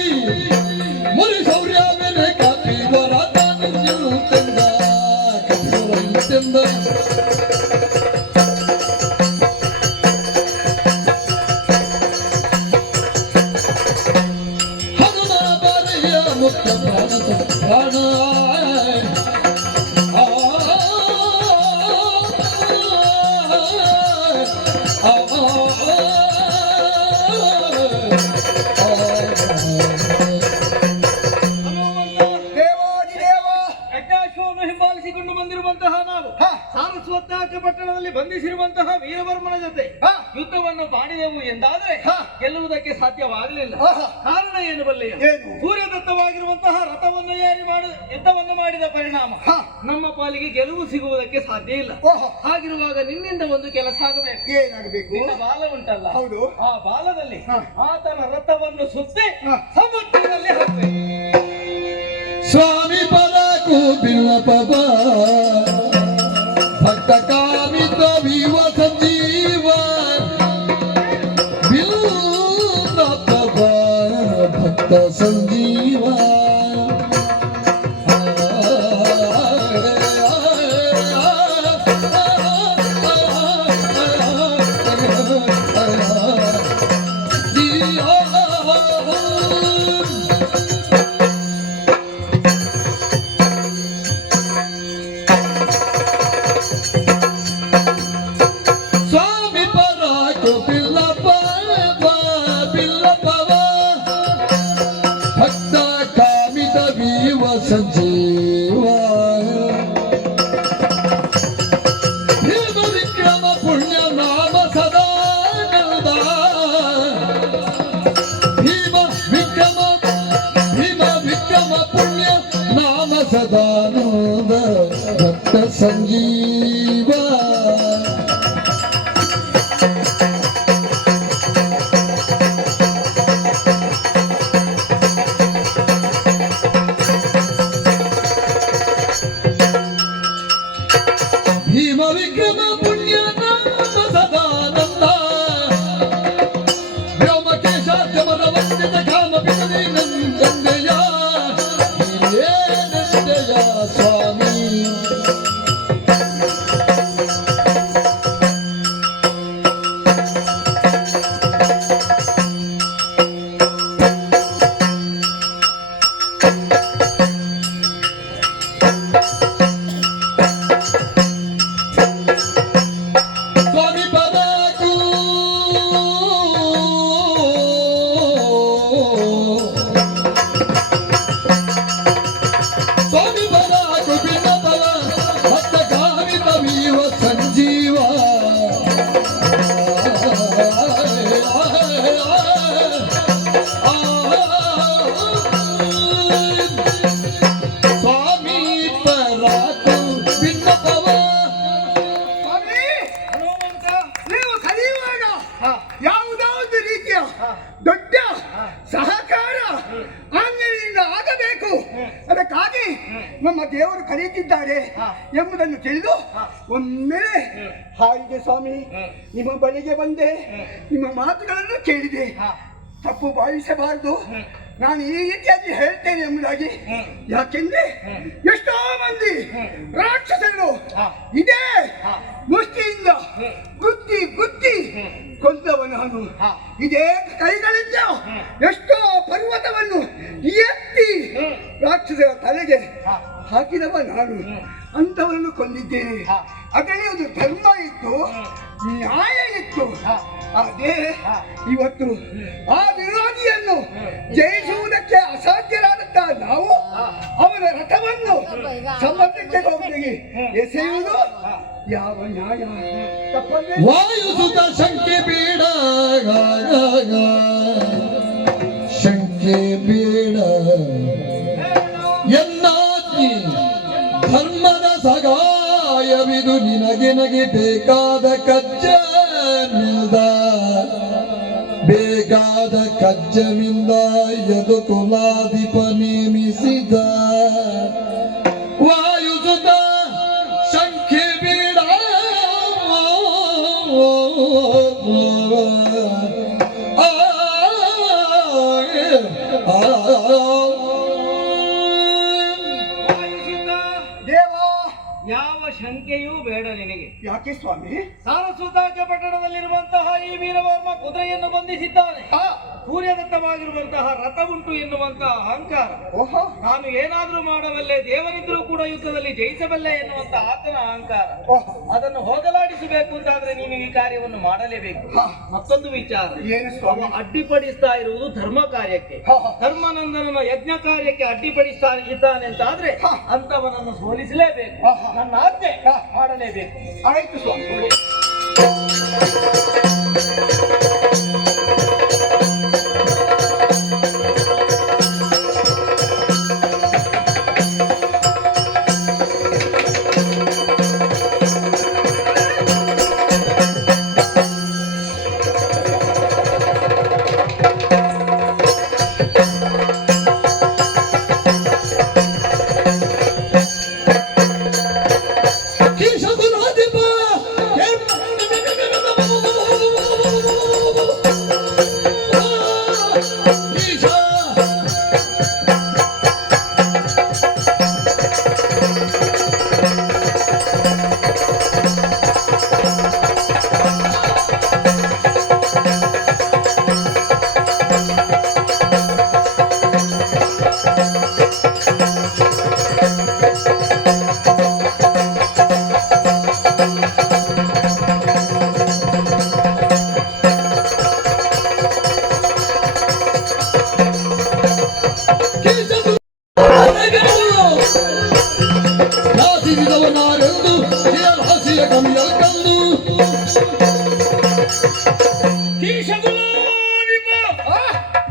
ಮುರಿ ಶೌರ್ಯವೆನೆ ಕಪಿವರ ತಾನು ನಿಂತೆಂದ ಕಪಿವರ ನಿಂತೆಂದ ಹನುಮ ಬಾರಯ್ಯ ಮುಖ್ಯ ಪ್ರಾಣ ಸಪ್ರಾಣ ಆ, ಆ, ಹನುಮಂತ, ದೇವಾದಿದೇವ ಯಜ್ಞಾಶ್ವವನ್ನು ಹಿಂಬಾಲಿಸಿಕೊಂಡು ಬಂದಿರುವಂತಹ ನಾವು ಹ ಸಾರಸ್ವತಾಕ ಪಟ್ಟಣದಲ್ಲಿ ಬಂಧಿಸಿರುವಂತಹ ವೀರವರ್ಮನ ಜೊತೆ ಹಾ. ಯುದ್ಧವನ್ನು ಮಾಡಿದೆವು ಎಂದಾದರೆ ಹಾ. ಗೆಲ್ಲುವುದಕ್ಕೆ ಸಾಧ್ಯವಾಗಲಿಲ್ಲ. ಆಹಾ. ಕಾರಣ ಏನು ಬಲ್ಲೆಯ? ಏನು? ಸೂರ್ಯದತ್ತವಾಗಿರುವಂತಹ ರಥವನ್ನು ಏರಿ ಯುದ್ಧವನ್ನು ಮಾಡಿದ ಪರಿಣಾಮ ಹಾ. ನಮ್ಮ ಪಾಲಿಗೆ ಗೆಲುವು ಸಿಗುವುದಕ್ಕೆ ಸಾಧ್ಯ ಇಲ್ಲ. ಓಹೋ. ಹಾಗಿರುವಾಗ ನಿನ್ನಿಂದ ಒಂದು ಕೆಲಸ ಆಗಬೇಕು. ಏನಾಗಬೇಕು? ನಿನ್ನ ಬಾಲ ಉಂಟಲ್ಲ, ಹೌದು. ಆ ಬಾಲದಲ್ಲಿ ಹಾ. ಆತನ ರಥವನ್ನು ಸುತ್ತಿ ಹಾ. ಸಮುದ್ರದಲ್ಲಿ ಹಾಕಬೇಕು. ಸ್ವಾಮಿ ಪದಕು ಬಿಲ್ಲಪದ ಭಕ್ತ ಕಾಮಿತ ವಿವ ಸಂಜೀವ ಬಿಲ್ಲಪದ ಭಕ್ತ ಸಂಜೀವ ಸ್ವಾಮಿ ಪರಾಕು ಬಿಲ್ಲಪವ ಭಕ್ತ ಕಾಮಿತ ವೀವ ಸಂಜೀವ ಭೀಮ ವಿಕ್ರಮ ಪುಣ್ಯ ನಾಮ ಸದಾನಂದ ಭೀಮ ವಿಕ್ರಮ ಪುಣ್ಯ ನಾಮ ಸದಾನಂದ ಭಕ್ತ ಸಂಜೀವ ಭೀಮ ವಿಕ್ರಮ ಪುಣ್ಯ ನಾಮ ಸದಾನಂದ ವ್ಯೋಮಕೇಶಾದ್ಯಮರ ವಂದಿತ ಕಾಮ ಪಿತನೇ ನಂದೆಯ ನಂದೆಯ ಸ್ವಾಮಿ ಸ್ವಾಮಿ ಪದಕು ಸ್ವಾಮಿ ಪದಕು ಬಿಲ್ಲಪವ ಭಕ್ತ ಕಾಮಿತ ವೀವ ಸಂಜೀವ ಸ್ವಾಮಿ ಪರಾಕು ಬಿಲ್ಲಪವ ಸ್ವಾಮಿ, ಹನುಮಂತ, ನೀವು ಕಲಿಯುವಾಗ ಹಾ. ಯಾವುದಾಒಂದು ರೀತಿಯ ದೊಡ್ಡ ಸಹಕಾರ ಆಂಜನೇಯನಿಂದ ಆಗಬೇಕು. ಅದಕ್ಕಾಗಿ ನಮ್ಮ ದೇವರು ಕರೆಯುತ್ತಿದ್ದಾರೆ ಎಂಬುದನ್ನು ತಿಳಿದು ಒಮ್ಮೆ ಹಾಗೆ ಸ್ವಾಮಿ ನಿಮ್ಮ ಬಳಿಗೆ ಬಂದೆ, ನಿಮ್ಮ ಮಾತುಗಳನ್ನು ಕೇಳಿದೆ. ತಪ್ಪು ಭಾವಿಸಬಾರದು, ನಾನು ಈ ರೀತಿಯಾಗಿ ಹೇಳ್ತೇನೆ ಎಂಬುದಾಗಿ. ಯಾಕೆಂದ್ರೆ ಎಷ್ಟೋ ಮಂದಿ ರಾಕ್ಷಸರು ಇದೇ ಮುಷ್ಟಿಯಿಂದ ಗುದ್ದಿ ಗುದ್ದಿ ಕೊಂದವ ನಾನು. ಇದೇ ಕೈಗಳಿಂದ ಎಷ್ಟೋ ಪರ್ವತವನ್ನು ಎತ್ತಿ ರಾಕ್ಷಸರ ತಲೆಗೆ ಹಾಕಿದವ ನಾನು. ಅಂತವರನ್ನು ಕೊಂದಿದ್ದೇನೆ. ಅದರಲ್ಲಿ ಒಂದು ಧರ್ಮ ಇತ್ತು, ನ್ಯಾಯ ಇತ್ತು. ಅದೇ ಇವತ್ತು ಆ ವಿರೋಧಿಯನ್ನು ಜಯಿಸುವುದಕ್ಕೆ ಅಸಾಧ್ಯರಾದಂತಹ ನಾವು ಅವನ ರಥವನ್ನು ಸಮುದ್ರಕ್ಕೆ ಹೋಗಿ ಎಸೆಯುವುದು ಯಾವ ನ್ಯಾಯ? ತಪ್ಪಲ್ಲೇ. ವಾಯುಸುತ ಶಂಕೆ ಬೇಡ ಶಂಕೆ ಬೇಡ ಎನ್ನಾಜ್ಞೆ ಧರ್ಮದ ಸಗಾಯವಿದು ನಿನಗೆ ಬೇಕಾದ ಕಜ್ಜಮಿಂದ ಬೇಕಾದ ಕಜ್ಜಮಿಂದ ಯದು ಕುಲಾಧಿಪ ನೇಮಿಸಿದ ವಾಯುಸುತ ಶಂಕೆ ಬೇಡ ವಾಯುಸುತ, ದೇವ, ಯಾವ ಶಂಕೆಯೂ ಬೇಡ ನಿನಗೆ. ಯಾಕೆ ಸ್ವಾಮಿ? ಸಾರಸ್ವತಾಕ ಪಟ್ಟಣದಲ್ಲಿರುವಂತಹ ಈ ವೀರವರ್ಮ ಕುದುರೆಯನ್ನು ಬಂಧಿಸಿದ್ದಾನೆ. ಸೂರ್ಯದತ್ತವಾಗಿರುವಂತಹ ರಥ ಉಂಟು ಎನ್ನುವಂತಹ ಅಹಂಕಾರ. ಓಹೋ. ನಾನು ಏನಾದ್ರೂ ಮಾಡಬಲ್ಲೆ, ದೇವರಿದ್ರೂ ಕೂಡ ಯುದ್ಧದಲ್ಲಿ ಜಯಿಸಬಲ್ಲೆ ಎನ್ನುವಂತ ಆತನ ಅಹಂಕಾರ. ಓಹೋ. ಅದನ್ನು ಹೋಗಲಾಡಿಸಬೇಕು ಅಂತಾದ್ರೆ ನೀನು ಈ ಕಾರ್ಯವನ್ನು ಮಾಡಲೇಬೇಕು. ಮತ್ತೊಂದು ವಿಚಾರ, ಏನು ಸ್ವಾಮಿ? ಅವ ಅಡ್ಡಿಪಡಿಸ್ತಾ ಇರುವುದು ಧರ್ಮ ಕಾರ್ಯಕ್ಕೆ. ಧರ್ಮನಂದನನ ಯಜ್ಞ ಕಾರ್ಯಕ್ಕೆ ಅಡ್ಡಿಪಡಿಸ್ತಾ ಇದ್ದಾನೆ ಅಂತಾದ್ರೆ ಅಂತವನನ್ನು ಸೋಲಿಸಲೇಬೇಕು. ನನ್ನ ಆಜ್ಞೆ ಮಾಡಲೇಬೇಕು. ಆಯ್ತು ಸ್ವಾಮಿ.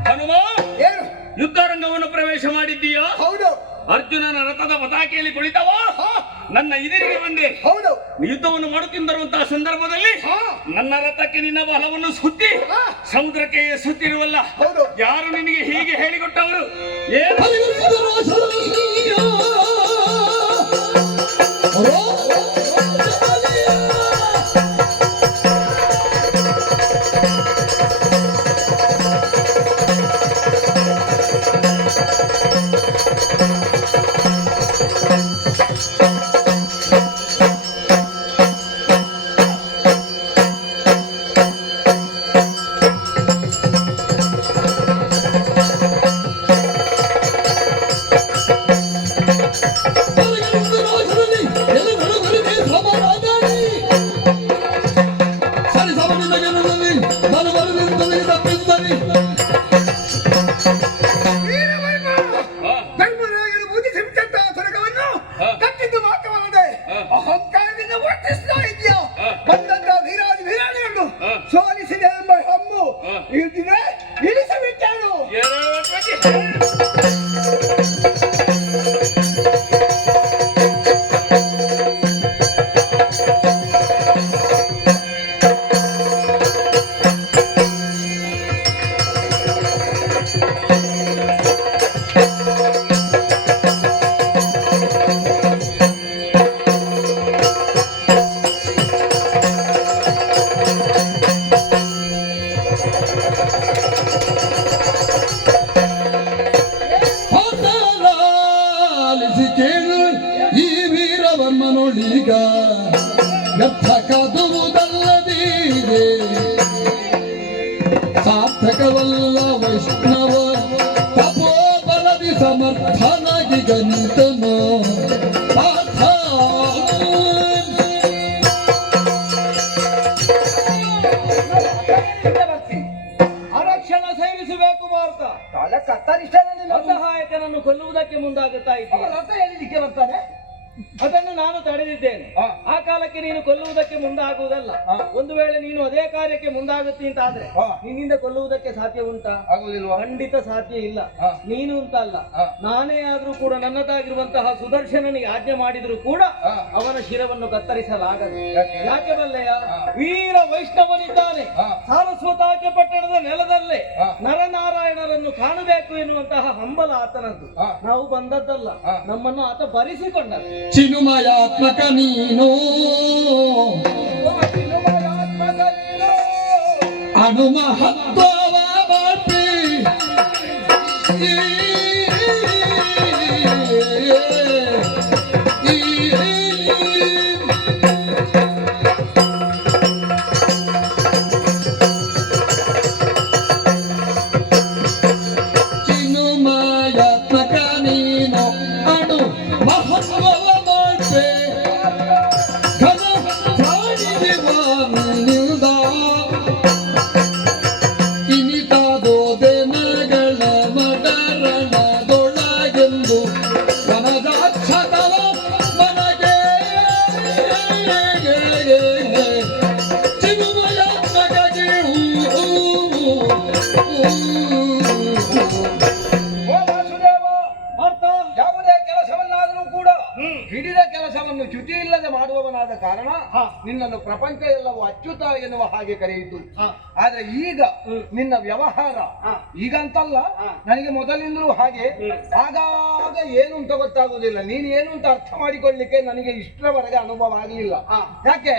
ಹನುಮ, ಏನು ಯುದ್ಧರಂಗವನ್ನು ಪ್ರವೇಶ ಮಾಡಿದ್ದೀಯಾ? ಹೌದು ಅರ್ಜುನನ ರಥದ ಪತಾಕೆಯಲ್ಲಿ ಕುಳಿತವ ನನ್ನ ಎದುರಿಗೆ ಬಂದೆ. ಹೌದು ಯುದ್ಧವನ್ನು ಮಾಡುತ್ತಿರುವಂತಹ ಸಂದರ್ಭದಲ್ಲಿ ನನ್ನ ರಥಕ್ಕೆ ನಿನ್ನ ಬಲವನ್ನು ಸುತ್ತಿ ಸಮುದ್ರಕ್ಕೆ ಸುತ್ತಿರುವಲ್ಲ. ಹೌದು. ಯಾರು ನಿನಗೆ ಹೀಗೆ ಹೇಳಿಕೊಟ್ಟವರು? ಏನು ಧರ್ಮರಾಯನ ಬುದ್ಧಿ ಸಿಂಚಂತಹ ಸ್ವರ್ಗವನ್ನು ಕಟ್ಟಿದ್ದು ಮಾತ್ರವಲ್ಲದೆ ಅಹಂಕಾರದಿಂದ ವರ್ತಿಸ್ತಾ ಇದೆಯಾ? ಬಂದಂತ ವೀರಾದಿ ವೀರಾಣಿಯನ್ನು ಸೋಲಿಸಿದೆ ಎಂಬ ಹಮ್ಮು ಇಳಿದಿದೆ, ಇಳಿಸಬಿಟ್ಟರು. ಕೇಳು ಈ ವೀರವರ್ಮನೊಳೀಗ ವ್ಯರ್ಥ ಕಾದುವುದಲ್ಲದೀಗೆ ಸಾರ್ಥಕವಲ್ಲ ವೈಷ್ಣವ ತಪೋಬಲದಿ ಸಮರ್ಥನಾಗಿ ಗಣಿತನು ಪಾರ್ಥ. ಅರಕ್ಷಣ ಸೇರಿಸಬೇಕು ಭಾರತ. ಕಾಲ ಕತ್ತರಿಷ್ಟ ಅಸಹಾಯಕನನ್ನು ಕೊಲ್ಲುವುದಕ್ಕೆ ಮುಂದಾಗುತ್ತಾ ಇದ್ದೀಯ. ರಥ ಎಲ್ಲಿಗೆ ಬರ್ತಾನೆ? ಅದನ್ನು ನಾನು ತಡೆದಿದ್ದೇನೆ. ಆ ಕಾಲಕ್ಕೆ ನೀನು ಕೊಲ್ಲುವುದಕ್ಕೆ ಮುಂದಾಗುವುದಲ್ಲ. ಒಂದು ವೇಳೆ ನೀನು ಅದೇ ಕಾರ್ಯಕ್ಕೆ ಮುಂದಾಗುತ್ತಿ ಅಂತ ಆದ್ರೆ ನಿನ್ನಿಂದ ಕೊಲ್ಲುವುದಕ್ಕೆ ಸಾಧ್ಯ ಉಂಟಾ? ಆಗುವುದಿಲ್ವಾ? ಖಂಡಿತ ಸಾಧ್ಯ ಇಲ್ಲ. ನೀನು ಅಂತ ಅಲ್ಲ, ನಾನೇ ಆದ್ರೂ ಕೂಡ ನನ್ನದಾಗಿರುವಂತಹ ಸುದರ್ಶನನಿಗೆ ಆಜ್ಞೆ ಮಾಡಿದ್ರು ಕೂಡ ಅವನ ಶಿರವನ್ನು ಕತ್ತರಿಸಲಾಗದು. ಯಾಕೆ ಬಲ್ಲೆಯ? ವೀರ ವೈಷ್ಣವನಿದ್ದಾನೆ. ಸಾರಸ್ವತಾಖ್ಯ ಪಟ್ಟಣದ ನೆಲದಲ್ಲೇ ನರನಾರಾಯಣರನ್ನು ಕಾಣಬೇಕು ಎನ್ನುವಂತಹ ಹಂಬಲ ಆತನದ್ದು. ನಾವು ಬಂದದ್ದಲ್ಲ, ನಮ್ಮನ್ನು ಆತ ಬರಿಸಿಕೊಂಡದ್ದು. ಚಿನುಮಯಾತ್ಮಕ ನೀನು ಅಣುಮಹತ್ವವ ಬಾಳ್ಪಿ ಚಿನುಮಯಾತ್ಮಕ ನೀನು ಅಣು ಮಹತ್ವವ ಈ ಇಲ್ಲದೆ ಮಾಡುವವನಾದ ಕಾರಣ ನಿನ್ನನ್ನು ಪ್ರಪಂಚ ಎಲ್ಲವೂ ಅಚ್ಯುತ ಎನ್ನುವ ಹಾಗೆ ಕರೆಯಿತು. ಆದ್ರೆ ಈಗ ನಿನ್ನ ವ್ಯವಹಾರ ಈಗಂತಲ್ಲ, ನನಗೆ ಮೊದಲಿಂದಲೂ ಹಾಗೆ ಆಗಾಗ ಏನು ಅಂತ ಗೊತ್ತಾಗುವುದಿಲ್ಲ. ನೀನು ಏನು ಅಂತ ಅರ್ಥ ಮಾಡಿಕೊಳ್ಳಿಕ್ಕೆ ನನಗೆ ಇಷ್ಟರವರೆಗೆ ಅನುಭವ ಆಗಲಿಲ್ಲ. ಯಾಕೆ?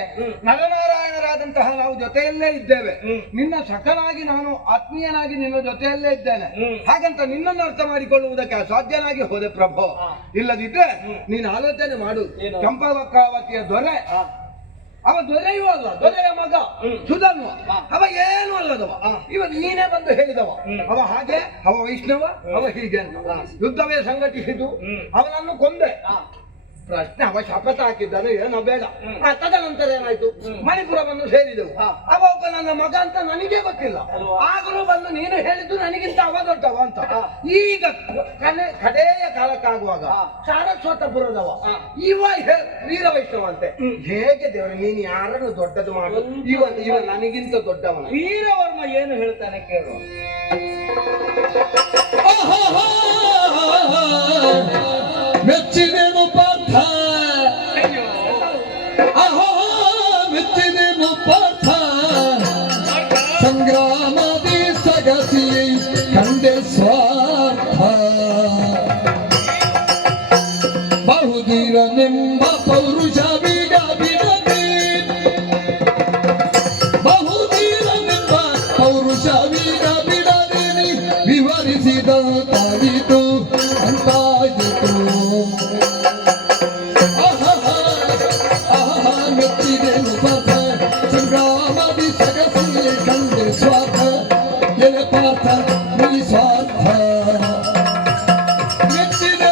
ನರನಾರಾಯಣರಾದಂತಹ ನಾವು ಜೊತೆಯಲ್ಲೇ ಇದ್ದೇವೆ. ನಿನ್ನ ಸಖನಾಗಿ ನಾನು ಆತ್ಮೀಯನಾಗಿ ನಿನ್ನ ಜೊತೆಯಲ್ಲೇ ಇದ್ದೇನೆ. ಹಾಗಂತ ನಿನ್ನನ್ನು ಅರ್ಥ ಮಾಡಿಕೊಳ್ಳುವುದಕ್ಕೆ ಅಸಾಧ್ಯನಾಗಿ ಹೋದೆ ಪ್ರಭು. ಇಲ್ಲದಿದ್ರೆ ನೀನು ಆಲೋಚನೆ ಮಾಡು. ಚಂಪವಕ್ರಾವತಿಯ ದೊರೆ, ಅವ ದೊರೆಯೂ ಅಲ್ಲ, ದೊರೆಯ ಮಗ ಸುಧನ್ವ, ಅವ ಏನೂ ಅಲ್ಲದವ. ಇವ ನೀನೇ ಬಂದು ಹೇಳಿದವ ಅವ ಹಾಗೆ, ಅವ ವೈಷ್ಣವ, ಅವ ಹೀಗೆ ಅಂತ ಯುದ್ಧವೇ ಸಂಘಟಿಸಿತು. ಅವನನ್ನು ಕೊಂದೆ. ಪ್ರಶ್ನೆ, ಅವ ಶಪಥ ಹಾಕಿದ್ದಾನೆ ಏನೋ ಬೇಡ. ತದನಂತರ ಏನಾಯ್ತು? ಮಣಿಪುರವನ್ನು ಸೇರಿದೆವು. ಅವ ಒಬ್ಬ ನನ್ನ ಮಗ ಅಂತ ನನಗೆ ಗೊತ್ತಿಲ್ಲ. ಆಗಲೂ ಬಂದು ನೀನು ಹೇಳಿದ್ದು ನನಗಿಂತ ಅವ ದೊಡ್ಡವ ಅಂತ. ಈಗ ಕಡೆಯ ಕಾಲಕ್ಕಾಗುವಾಗ ಸಾರಸ್ವತಪುರದವ ಇವ ವೀರ ವೈಷ್ಣವ ಅಂತೆ. ಹೇಗೆ ದೇವರು ನೀನು ಯಾರನ್ನು ದೊಡ್ಡದು ಮಾಡು? ಇವ ನನಗಿಂತ ದೊಡ್ಡವನ. ವೀರವರ್ಮ ಏನು ಹೇಳ್ತಾನೆ ಕೇಳು. ಮೆಚ್ಚಿದೆನು ಪಾರ್ಥ, ಅಹೋ ಮೆಚ್ಚಿದೆನು ಪಾರ್ಥ, ಸಂಗ್ರಾಮದಿ ಸಗಸಿ ಕಂಡೆ ಸ್ವಾರ್ಥ. ಬಹುಧೀರನೆಂಬ ಪೌರುಷ ಬೀಗ ಬಿಡದೆ, ಬಹುಧೀರನೆಂಬ ಪೌರುಷ ಬೀಗ ಬಿಡದೆ ವಿವರಿಸಿದ ತಾಗಿತು ಅಂತಾಗಿತು. ಮೆಚ್ಚಿದೆನು ಪಾರ್ಥ, ಸಂಗ್ರಾಮದಿ ಸಗಸಿ ಕಂಡೆ ಸ್ವಾರ್ಥ. ಎಲೆ ಪಾರ್ಥ ನೀ ಸ್ವಾರ್ಥ ಮೆಚ್ಚಿದೆ.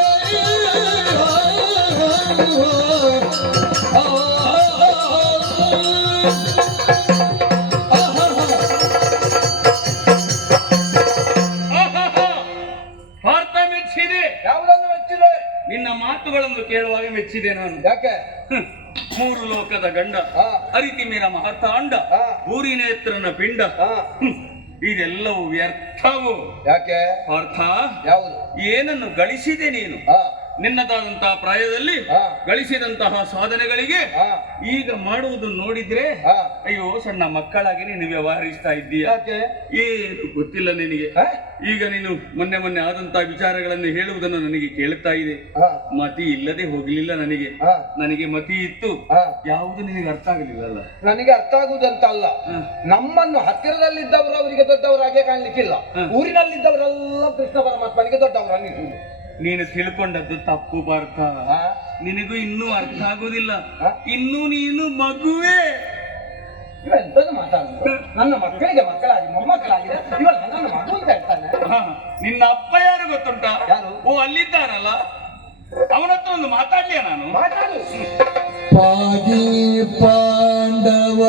ಭಾರತ ಮೆಚ್ಚಿದೆ. ಯಾವುದನ್ನು ಮೆಚ್ಚಿದೆ? ನಿನ್ನ ಮಾತುಗಳನ್ನು ಕೇಳುವಾಗ ಮೆಚ್ಚಿದೆ ನಾನು. ಯಾಕೆ? ಮೂರು ಲೋಕದ ಗಂಡ, ಅರಿತಿಮೀರ ಮಹತಾಂಡ, ಊರಿನೇತ್ರನ ಪಿಂಡ, ಇದೆಲ್ಲವೂ ವ್ಯರ್ಥವು. ಯಾಕೆ? ಅರ್ಥ ಯಾವುದು? ಏನನ್ನು ಗಳಿಸಿದೆ ನೀನು? ನಿನ್ನದಾದಂತಹ ಪ್ರಾಯದಲ್ಲಿ ಗಳಿಸಿದಂತಹ ಸಾಧನೆಗಳಿಗೆ ಈಗ ಮಾಡುವುದು ನೋಡಿದ್ರೆ ಅಯ್ಯೋ ಸಣ್ಣ ಮಕ್ಕಳಾಗಿ ನೀನು ವ್ಯವಹರಿಸ್ತಾ ಇದ್ದೀಯ. ಏನು ಗೊತ್ತಿಲ್ಲ ನಿನಗೆ. ಈಗ ನೀನು ಮೊನ್ನೆ ಆದಂತಹ ವಿಚಾರಗಳನ್ನು ಹೇಳುವುದನ್ನು ನನಗೆ ಕೇಳುತ್ತಾ ಇದೆ. ಮತಿ ಇಲ್ಲದೆ ಹೋಗಲಿಲ್ಲ ನನಗೆ. ನನಗೆ ಮತಿ ಇತ್ತು, ಯಾವುದು ನಿನಗೆ ಅರ್ಥ ಆಗಲಿಲ್ಲ. ನನಗೆ ಅರ್ಥ ಆಗುವುದಂತ ಅಲ್ಲ, ನಮ್ಮನ್ನು ಹತ್ತಿರದಲ್ಲಿದ್ದವರು ಅವರಿಗೆ ದೊಡ್ಡವರಾಗೆ ಕಾಣ್ಲಿಕ್ಕಿಲ್ಲ. ಊರಿನಲ್ಲಿದ್ದವರೆಲ್ಲ ಕೃಷ್ಣ ಪರಮಾತ್ಮನಿಗೆ ದೊಡ್ಡವರಾಗಿರುವುದು. ನೀನು ತಿಳ್ಕೊಂಡದ್ದು ತಪ್ಪು ಪಾರ್ಥ. ನಿನಗೂ ಇನ್ನೂ ಅರ್ಥ ಆಗುವುದಿಲ್ಲ. ಇನ್ನೂ ನೀನು ಮಗುವೇ. ಎಂತದ್ದು ಮಾತಾಡುದು? ನನ್ನ ಮಕ್ಕಳಿಗೆ ಮಕ್ಕಳಾಗಿ ಮೊಮ್ಮಕ್ಕಳಾಗಿದೆ, ಇವಾಗ ನನ್ನ ಮಗು ಅಂತ ಹೇಳ್ತಾನೆ. ನಿನ್ನ ಅಪ್ಪ ಯಾರು ಗೊತ್ತುಂಟಾ? ಯಾರು? ಓ ಅಲ್ಲಿದ್ದಾನಲ್ಲ, ಅವನ ಹತ್ರ ಒಂದು ಮಾತಾಡ್ಲಿಯ ನಾನು? ಮಾತಾಡು. ಪಾಗಿ ಪಾಂಡವ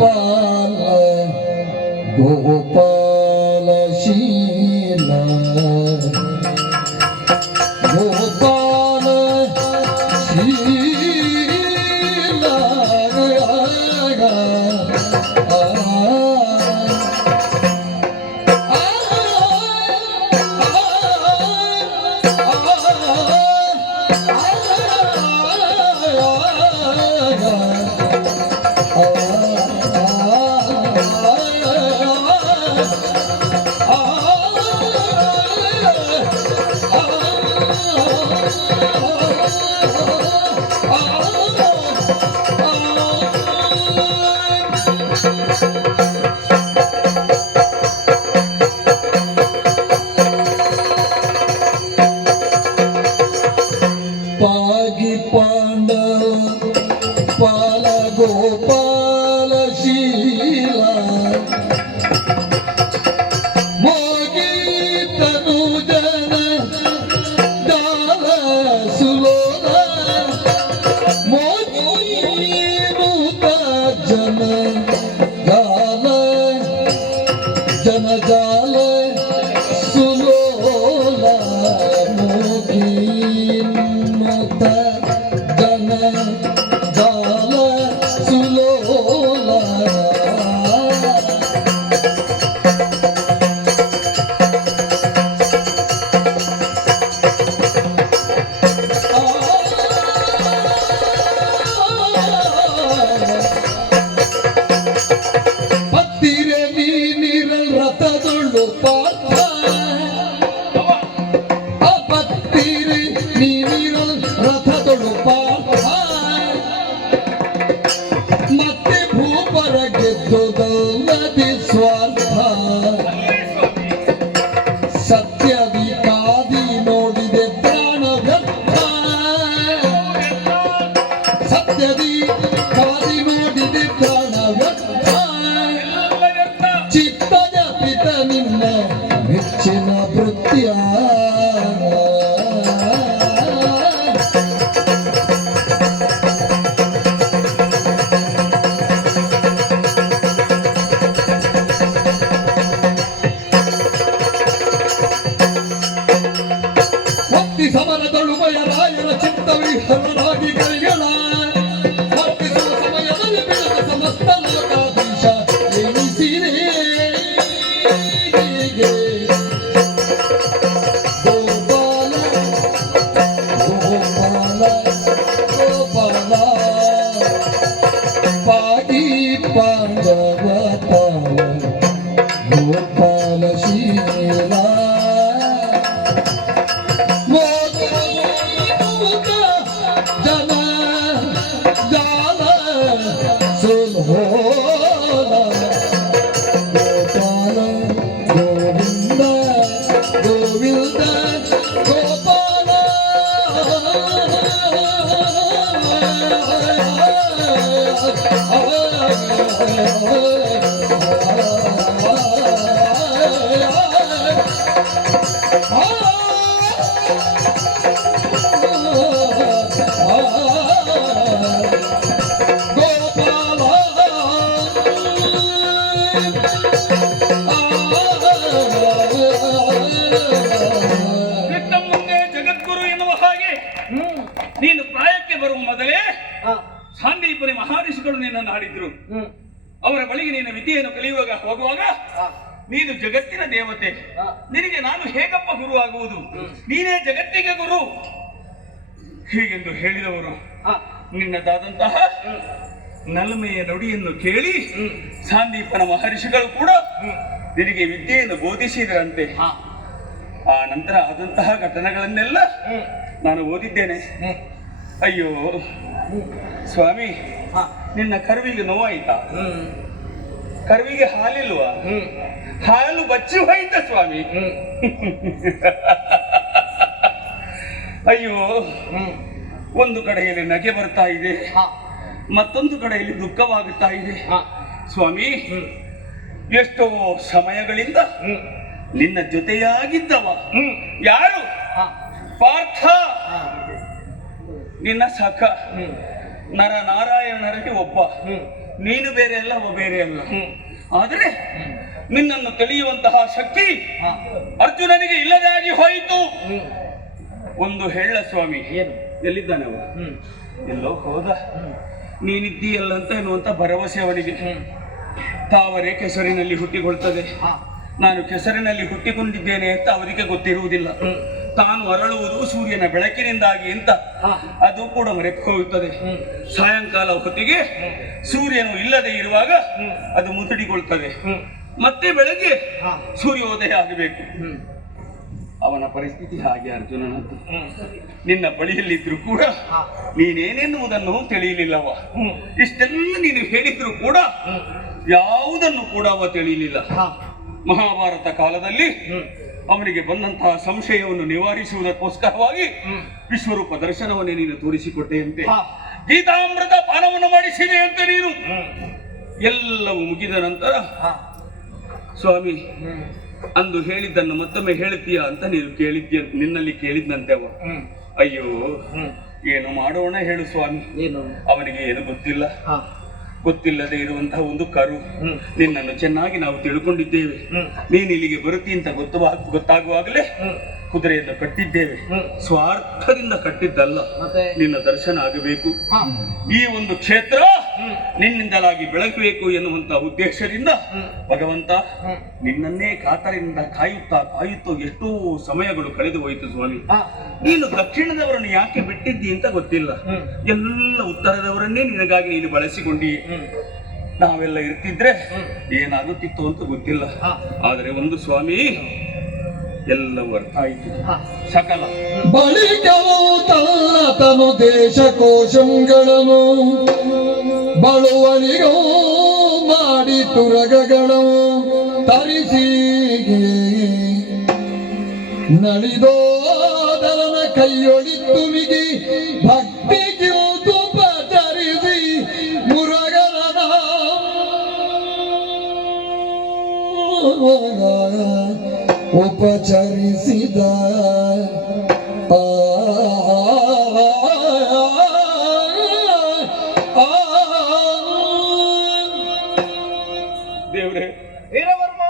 ಪಾಲ ಗೋಪಾಲ ಶೀಲ, ಗೋಪಾಲ ಶೀಲ ಪಾಗಿ ಪಾಂಡವ ಪಾಲ ಗೋಪಾಲ ಶೀಲ, ಮೋಗಿ ತನುಜನ ದಾಲ ಸುಲೋಲ, ಮೋಗಿ ನೂತ ಜನ ಜಾಲ, ಜನ ಜಾಲ ಸುಲೋಲ, ಮೋಗಿ ನೂತ ಜನ ಜಾಲ ಸುಲೋಲ. ಭಕ್ತಿ ಸ್ವಾರ್ಥ ಅಲ್ಲೇ ಸ್ವಾಮಿ. ಸತ್ಯದಿ ಕಾದಿ ನೋಡಿದೆ ಪ್ರಾಣ ವ್ಯರ್ಥ ಸತ್ಯದಿ ಕಾದಿ ನೋಡಿದೆ ಪ್ರಾಣ ವ್ಯರ್ಥ ಎಲ್ಲ ವ್ಯರ್ಥ. ಚಿತ್ತದ ಪಿತ ನಿನ್ನ ಮೆಚ್ಚಿನ ಭೃತ್ಯ ಭಕ್ತಿ ಸಮರದಳು ರಾಯರ ಚಿತ್ತವಿಹರರಾಗಿ ಕೈಗಳ ಭಕ್ತಿಸುವ ಸಮಯದಲ್ಲಿ ಬೆಳೆದ ಸಮಸ್ತ ಲೋಕಾಧೀಶ ಎನಿಸಿದೆ ಗೋಪಾಲ ಗೋಪಾಲ ಗೋಪಾಲ ಪಾಗಿ ಪಾಂಡವ ಗೋಪಾಲ ಶೀಲ ಜನ ಜಾಲ ಸುಲ್ಹೋಲ ಗೋಪಾಲ ಗೋವಿಂದ ಗೋವಿಂದ ಗೋಪಾಲ ಕೃಷ್ಣ ಮುಂದೆ ಜಗದ್ಗುರು ಎನ್ನುವ ಹಾಗೆ ನೀನು ಪ್ರಾಯಕ್ಕೆ ಬರುವ ಮೊದಲೇ ಸಾಂದೀಪನಿ ಮಹರ್ಷಿಗಳು ನಿನ್ನನ್ನು ಆಡಿದ್ರು. ಅವರ ಬಳಿಗೆ ನಿನ್ನ ವಿದ್ಯೆಯನ್ನು ಕಲಿಯುವಾಗ ಹೋಗುವಾಗ ನೀನು ಜಗತ್ತಿನ ದೇವತೆ, ನಿನಗೆ ನಾನು ಹೇಗಪ್ಪ ಗುರು ಆಗುವುದು, ನೀನೇ ಜಗತ್ತಿಗೆ ಗುರು ಹೀಗೆಂದು ಹೇಳಿದವರು ನಿನ್ನದಾದಂತಹ ನಲ್ಮೆಯ ನುಡಿಯನ್ನು ಕೇಳಿ ಸಾಂದೀಪನ ಮಹರ್ಷಿಗಳು ಕೂಡ ನಿನಗೆ ವಿದ್ಯೆಯನ್ನು ಬೋಧಿಸಿದರಂತೆ. ಆ ನಂತರ ಆದಂತಹ ಘಟನೆಗಳನ್ನೆಲ್ಲ ನಾನು ಓದಿದ್ದೇನೆ. ಅಯ್ಯೋ ಸ್ವಾಮಿ, ನಿನ್ನ ಕರುವಿಗೆ ನೋವಾಯ್ತಾ? ಕರುವಿಗೆ ಹಾಲಿಲ್ವಾ? ಹಾಲು ಬಚ್ಚಿ ಹೋಯ್ತ ಸ್ವಾಮಿ. ಅಯ್ಯೋ, ಒಂದು ಕಡೆಯಲ್ಲಿ ನಗೆ ಬರ್ತಾ ಇದೆ, ಮತ್ತೊಂದು ಕಡೆಯಲ್ಲಿ ದುಃಖವಾಗುತ್ತಾ ಇದೆ ಸ್ವಾಮಿ. ಎಷ್ಟೋ ಸಮಯಗಳಿಂದ ನಿನ್ನ ಜೊತೆಯಾಗಿದ್ದವ ಯಾರು? ಪಾರ್ಥ, ನಿನ್ನ ಸಖ, ನರ ನಾರಾಯಣರಲ್ಲಿ ಒಬ್ಬ. ನೀನು ಬೇರೆ ಅಲ್ಲ, ಅವ ಬೇರೆ ಅಲ್ಲ. ಆದರೆ ನಿನ್ನನ್ನು ತಿಳಿಯುವಂತಹ ಶಕ್ತಿ ಅರ್ಜುನನಿಗೆ ಇಲ್ಲದೆ ಆಗಿ ಹೋಯಿತು. ಒಂದು ಹೇಳ ಸ್ವಾಮಿ, ಎಲ್ಲಿದ್ದಾನೆ ಅವ? ಎಲ್ಲೋ ಹೋದ. ನೀನಿದ್ದೀಯಲ್ಲ ಅಂತ ಎನ್ನುವಂತ ಭರವಸೆ ಅವನಿಗೆ. ತಾವರೆ ಕೆಸರಿನಲ್ಲಿ ಹುಟ್ಟಿಕೊಳ್ತದೆ, ನಾನು ಕೆಸರಿನಲ್ಲಿ ಹುಟ್ಟಿಕೊಂಡಿದ್ದೇನೆ ಅಂತ ಅವರಿಗೆ ಗೊತ್ತಿರುವುದಿಲ್ಲ. ತಾನು ಅರಳುವುದು ಸೂರ್ಯನ ಬೆಳಕಿನಿಂದಾಗಿ ಅಂತ ಅದು ಕೂಡ ಮರೆತು ಹೋಗುತ್ತದೆ. ಸಾಯಂಕಾಲ ಹೊತ್ತಿಗೆ ಸೂರ್ಯನು ಇಲ್ಲದೆ ಇರುವಾಗ ಅದು ಮುದುಡಿಕೊಳ್ತದೆ. ಮತ್ತೆ ಬೆಳಗ್ಗೆ ಸೂರ್ಯೋದಯ ಆಗಬೇಕು. ಅವನ ಪರಿಸ್ಥಿತಿ ಹಾಗೆ ಅರ್ಜುನನದ್ದು. ನಿನ್ನ ಬಳಿಯಲ್ಲಿದ್ರು ಕೂಡ ನೀನೇನೆನ್ನುವುದನ್ನು ತಿಳಿಯಲಿಲ್ಲವ. ಇಷ್ಟೆಲ್ಲ ನೀನು ಹೇಳಿದ್ರು ಕೂಡ ಯಾವುದನ್ನು ಕೂಡ ಅವ ತಿಳಿಯಲಿಲ್ಲ. ಮಹಾಭಾರತ ಕಾಲದಲ್ಲಿ ಅವನಿಗೆ ಬಂದಂತಹ ಸಂಶಯವನ್ನು ನಿವಾರಿಸುವುದಕ್ಕೋಸ್ಕರವಾಗಿ ವಿಶ್ವರೂಪ ದರ್ಶನವನ್ನೇ ನೀನು ತೋರಿಸಿಕೊಟ್ಟೆಯಂತೆ, ಗೀತಾಮೃತ ಪಾನವನ್ನು ಮಾಡಿಸಿದೆಯಂತೆ ನೀನು. ಎಲ್ಲವೂ ಮುಗಿದ ನಂತರ ಸ್ವಾಮಿ ಅಂದು ಹೇಳಿದ್ದನ್ನು ಮತ್ತೊಮ್ಮೆ ಹೇಳುತ್ತೀಯಾ ಅಂತ ನೀನು ಕೇಳಿದ್ದೀಯ, ನಿನ್ನಲ್ಲಿ ಕೇಳಿದ್ನಂತೆ ಅವ. ಅಯ್ಯೋ, ಏನು ಮಾಡೋಣ ಹೇಳು ಸ್ವಾಮಿ. ಅವನಿಗೆ ಏನು ಗೊತ್ತಿಲ್ಲ. ಗೊತ್ತಿಲ್ಲದೆ ಇರುವಂತಹ ಒಂದು ಕರು. ನಿನ್ನನ್ನು ಚೆನ್ನಾಗಿ ನಾವು ತಿಳ್ಕೊಂಡಿದ್ದೇವೆ. ನೀನು ಇಲ್ಲಿಗೆ ಬರುತ್ತಿ ಅಂತ ಗೊತ್ತಾಗುವಾಗಲೇ ಕುದುರೆಯನ್ನು ಕಟ್ಟಿದ್ದೇವೆ. ಸ್ವಾರ್ಥದಿಂದ ಕಟ್ಟಿದ್ದಲ್ಲ, ನಿನ್ನ ದರ್ಶನ ಆಗಬೇಕು, ಈ ಒಂದು ಕ್ಷೇತ್ರ ನಿನ್ನಿಂದಲಾಗಿ ಬೆಳಗಬೇಕು ಎನ್ನುವಂತಹ ಉದ್ದೇಶದಿಂದ ಭಗವಂತ ನಿನ್ನನ್ನೇ ಕಾತರದಿಂದ ಕಾಯುತ್ತಾ ಎಷ್ಟೋ ಸಮಯಗಳು ಕಳೆದು ಹೋಯಿತು ಸ್ವಾಮಿ. ನೀನು ದಕ್ಷಿಣದವರನ್ನು ಯಾಕೆ ಬಿಟ್ಟಿದ್ದಿ ಅಂತ ಗೊತ್ತಿಲ್ಲ. ಎಲ್ಲ ಉತ್ತರದವರನ್ನೇ ನಿನಗಾಗಿ ನೀನು ಬಳಸಿಕೊಂಡಿ. ನಾವೆಲ್ಲ ಇರ್ತಿದ್ರೆ ಏನಾಗುತ್ತಿತ್ತು ಅಂತ ಗೊತ್ತಿಲ್ಲ. ಆದರೆ ಒಂದು ಸ್ವಾಮಿ, ಎಲ್ಲವೂ ಅರ್ಥ ಆಯಿತು. ಸಕಲ ಬಳಿಕವು ತನ್ನ ತನು ದೇಶ ಕೋಶಗಳನ್ನು ಬಳುವನಿಗೂ ಮಾಡಿ ತುರಗಗಳು ತರಿಸಿ ನಳಿದೋದರನ ಕೈಯೊಳಿತು ಮಿಗಿ ಭಕ್ತಿ ಕಿರುತು ಪಚರಿಸಿ ಮುರಗರನ ಉಪಚರಿಸಿದ ದೇವ್ರೆ, ವೀರವರ್ಮ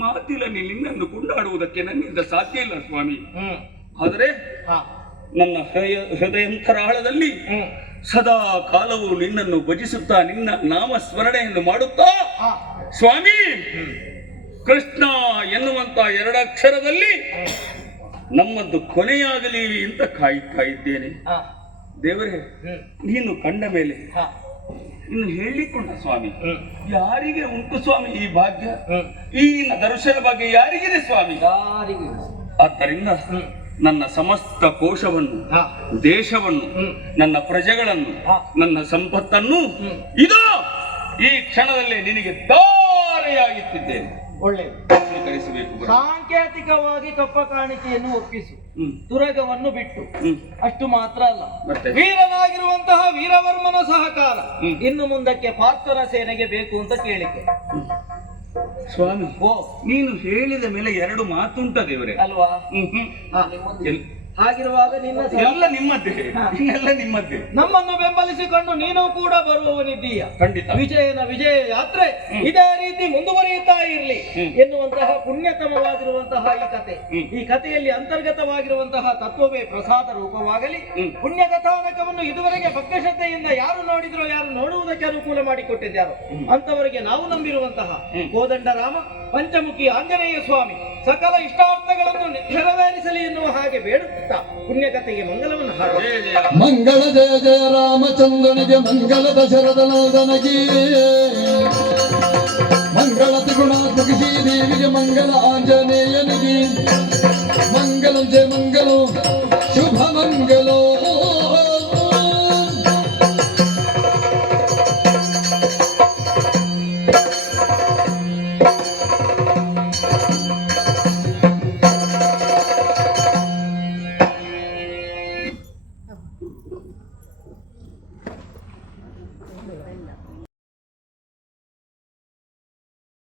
ಮಾತಿಲಲ್ಲಿ ನಿನ್ನನ್ನು ಕೊಂಡಾಡುವುದಕ್ಕೆ ನನ್ನಿಂದ ಸಾಧ್ಯ ಇಲ್ಲ ಸ್ವಾಮಿ. ಹ್ಮ್ ಆದರೆ ಹಾ ನನ್ನ ಹೃದಯಂತರಾಳದಲ್ಲಿ ಸದಾ ಕಾಲವು ನಿನ್ನನ್ನು ಭಜಿಸುತ್ತಾ ನಿನ್ನ ನಾಮಸ್ಮರಣೆಯನ್ನು ಮಾಡುತ್ತಾ ಹಾ ಸ್ವಾಮಿ ಕೃಷ್ಣ ಎನ್ನುವಂತ ಎರಡಕ್ಷರದಲ್ಲಿ ನಮ್ಮದ್ದು ಕೊನೆಯಾಗಲಿ ಅಂತ ಕಾಯುತ್ತಾ ಇದ್ದೇನೆ. ಹಾ ದೇವರೇ, ನೀನು ಕಂಡ ಮೇಲೆ ಹಾ ಇನ್ನು ಹೇಳಿಕೊಂಡ ಸ್ವಾಮಿ, ಹ್ಮ್ ಯಾರಿಗೆ ಉಂಟು ಸ್ವಾಮಿ ಈ ಭಾಗ್ಯ? ಹ್ಮ್ ಈ ದರ್ಶನ ಭಾಗ್ಯ ಯಾರಿಗಿದೆ ಸ್ವಾಮಿ? ಯಾರಿಗೂ ಆದ್ದರಿಂದ ನನ್ನ ಸಮಸ್ತ ಕೋಶವನ್ನು, ಹಾ ದೇಶವನ್ನು, ನನ್ನ ಪ್ರಜೆಗಳನ್ನು, ಹಾ. ನನ್ನ ಸಂಪತ್ತನ್ನು ಇದೋ ಈ ಕ್ಷಣದಲ್ಲಿ ನಿನಗೆ ಧಾರೆಯಾಗಿತ್ತಿದ್ದೇನೆ. ಒಳ್ಳೆಯದು. ಸ್ವೀಕರಿಸಬೇಕು ಬನ್ನಿ. ಸಾಂಕೇತಿಕವಾಗಿ ಕಪ್ಪ ಕಾಣಿಕೆಯನ್ನು ಒಪ್ಪಿಸು, ಹ್ಮ್. ತುರಗವನ್ನು ಬಿಟ್ಟು. ಹ್ಮ್. ಅಷ್ಟು ಮಾತ್ರ ಅಲ್ಲ, ಮತ್ತೆ? ವೀರನಾಗಿರುವಂತಹ ವೀರವರ್ಮನ ಸಹಕಾರ ಹ್ಮ್. ಇನ್ನು ಮುಂದಕ್ಕೆ ಪಾರ್ಥನ ಸೇನೆಗೆ ಬೇಕು ಅಂತ ಕೇಳಿಕೆ. ಸ್ವಾಮಿ, ಓ ನೀನು ಹೇಳಿದ ಮೇಲೆ ಎರಡು ಮಾತುಂಟ ದೇವರೇ. ಅಲ್ವಾ? ಹ್ಮ್. ಹಾ. ಹಾಗಿರುವಾಗ ನಿನ್ನ ಎಲ್ಲ ನಿಮ್ಮದ್ದೇ, ಎಲ್ಲ ನಿಮ್ಮದ್ದೇ. ನಮ್ಮನ್ನು ಬೆಂಬಲಿಸಿಕೊಂಡು ನೀನು ಕೂಡ ಬರುವವನಿದ್ದೀಯ. ಖಂಡಿತ. ವಿಜಯನ ವಿಜಯ ಯಾತ್ರೆ ಇದೇ ರೀತಿ ಮುಂದುವರಿಯುತ್ತಾ ಇರಲಿ ಎನ್ನುವಂತಹ ಪುಣ್ಯತಮವಾಗಿರುವಂತಹ ಈ ಕತೆ. ಈ ಕಥೆಯಲ್ಲಿ ಅಂತರ್ಗತವಾಗಿರುವಂತಹ ತತ್ವವೇ ಪ್ರಸಾದ ರೂಪವಾಗಲಿ. ಪುಣ್ಯ ಕಥಾನಕವನ್ನು ಇದುವರೆಗೆ ಭಕ್ತಶ್ರದ್ಧೆಯಿಂದ ಯಾರು ನೋಡಿದ್ರೋ, ಯಾರು ನೋಡುವುದಕ್ಕೆ ಅನುಕೂಲ ಮಾಡಿಕೊಟ್ಟಿದ್ದಾರೋ ಅಂತವರಿಗೆ ನಾವು ನಂಬಿರುವಂತಹ ಕೋದಂಡ ರಾಮ, ಪಂಚಮುಖಿ ಆಂಜನೇಯ ಸ್ವಾಮಿ ಸಕಲ ಇಷ್ಟಾರ್ಥಗಳನ್ನು ನೆರವೇರಿಸಲಿ ಎನ್ನುವ ಹಾಗೆ ಬೇಡುತ್ತಾ ಪುಣ್ಯಕಥೆಗೆ ಮಂಗಲವನ್ನು ಹಾಡು. ಜಯ ಜಯ. ಮಂಗಳ ಜಯ ಜಯ ರಾಮಚಂದ್ರನಿಗೆ, ಮಂಗಲ ದಶರಥ ನಂದನಗೆ, ಮಂಗಳ ತ್ರಿಗುಣಾತ್ಮಕ ಶ್ರೀದೇವಿಗೆ, ಮಂಗಲ ಆಂಜನೇಯನಿಗೆ, ಮಂಗಲ ಜಯ ಮಂಗಲ ಶುಭ ಮಂಗಲ.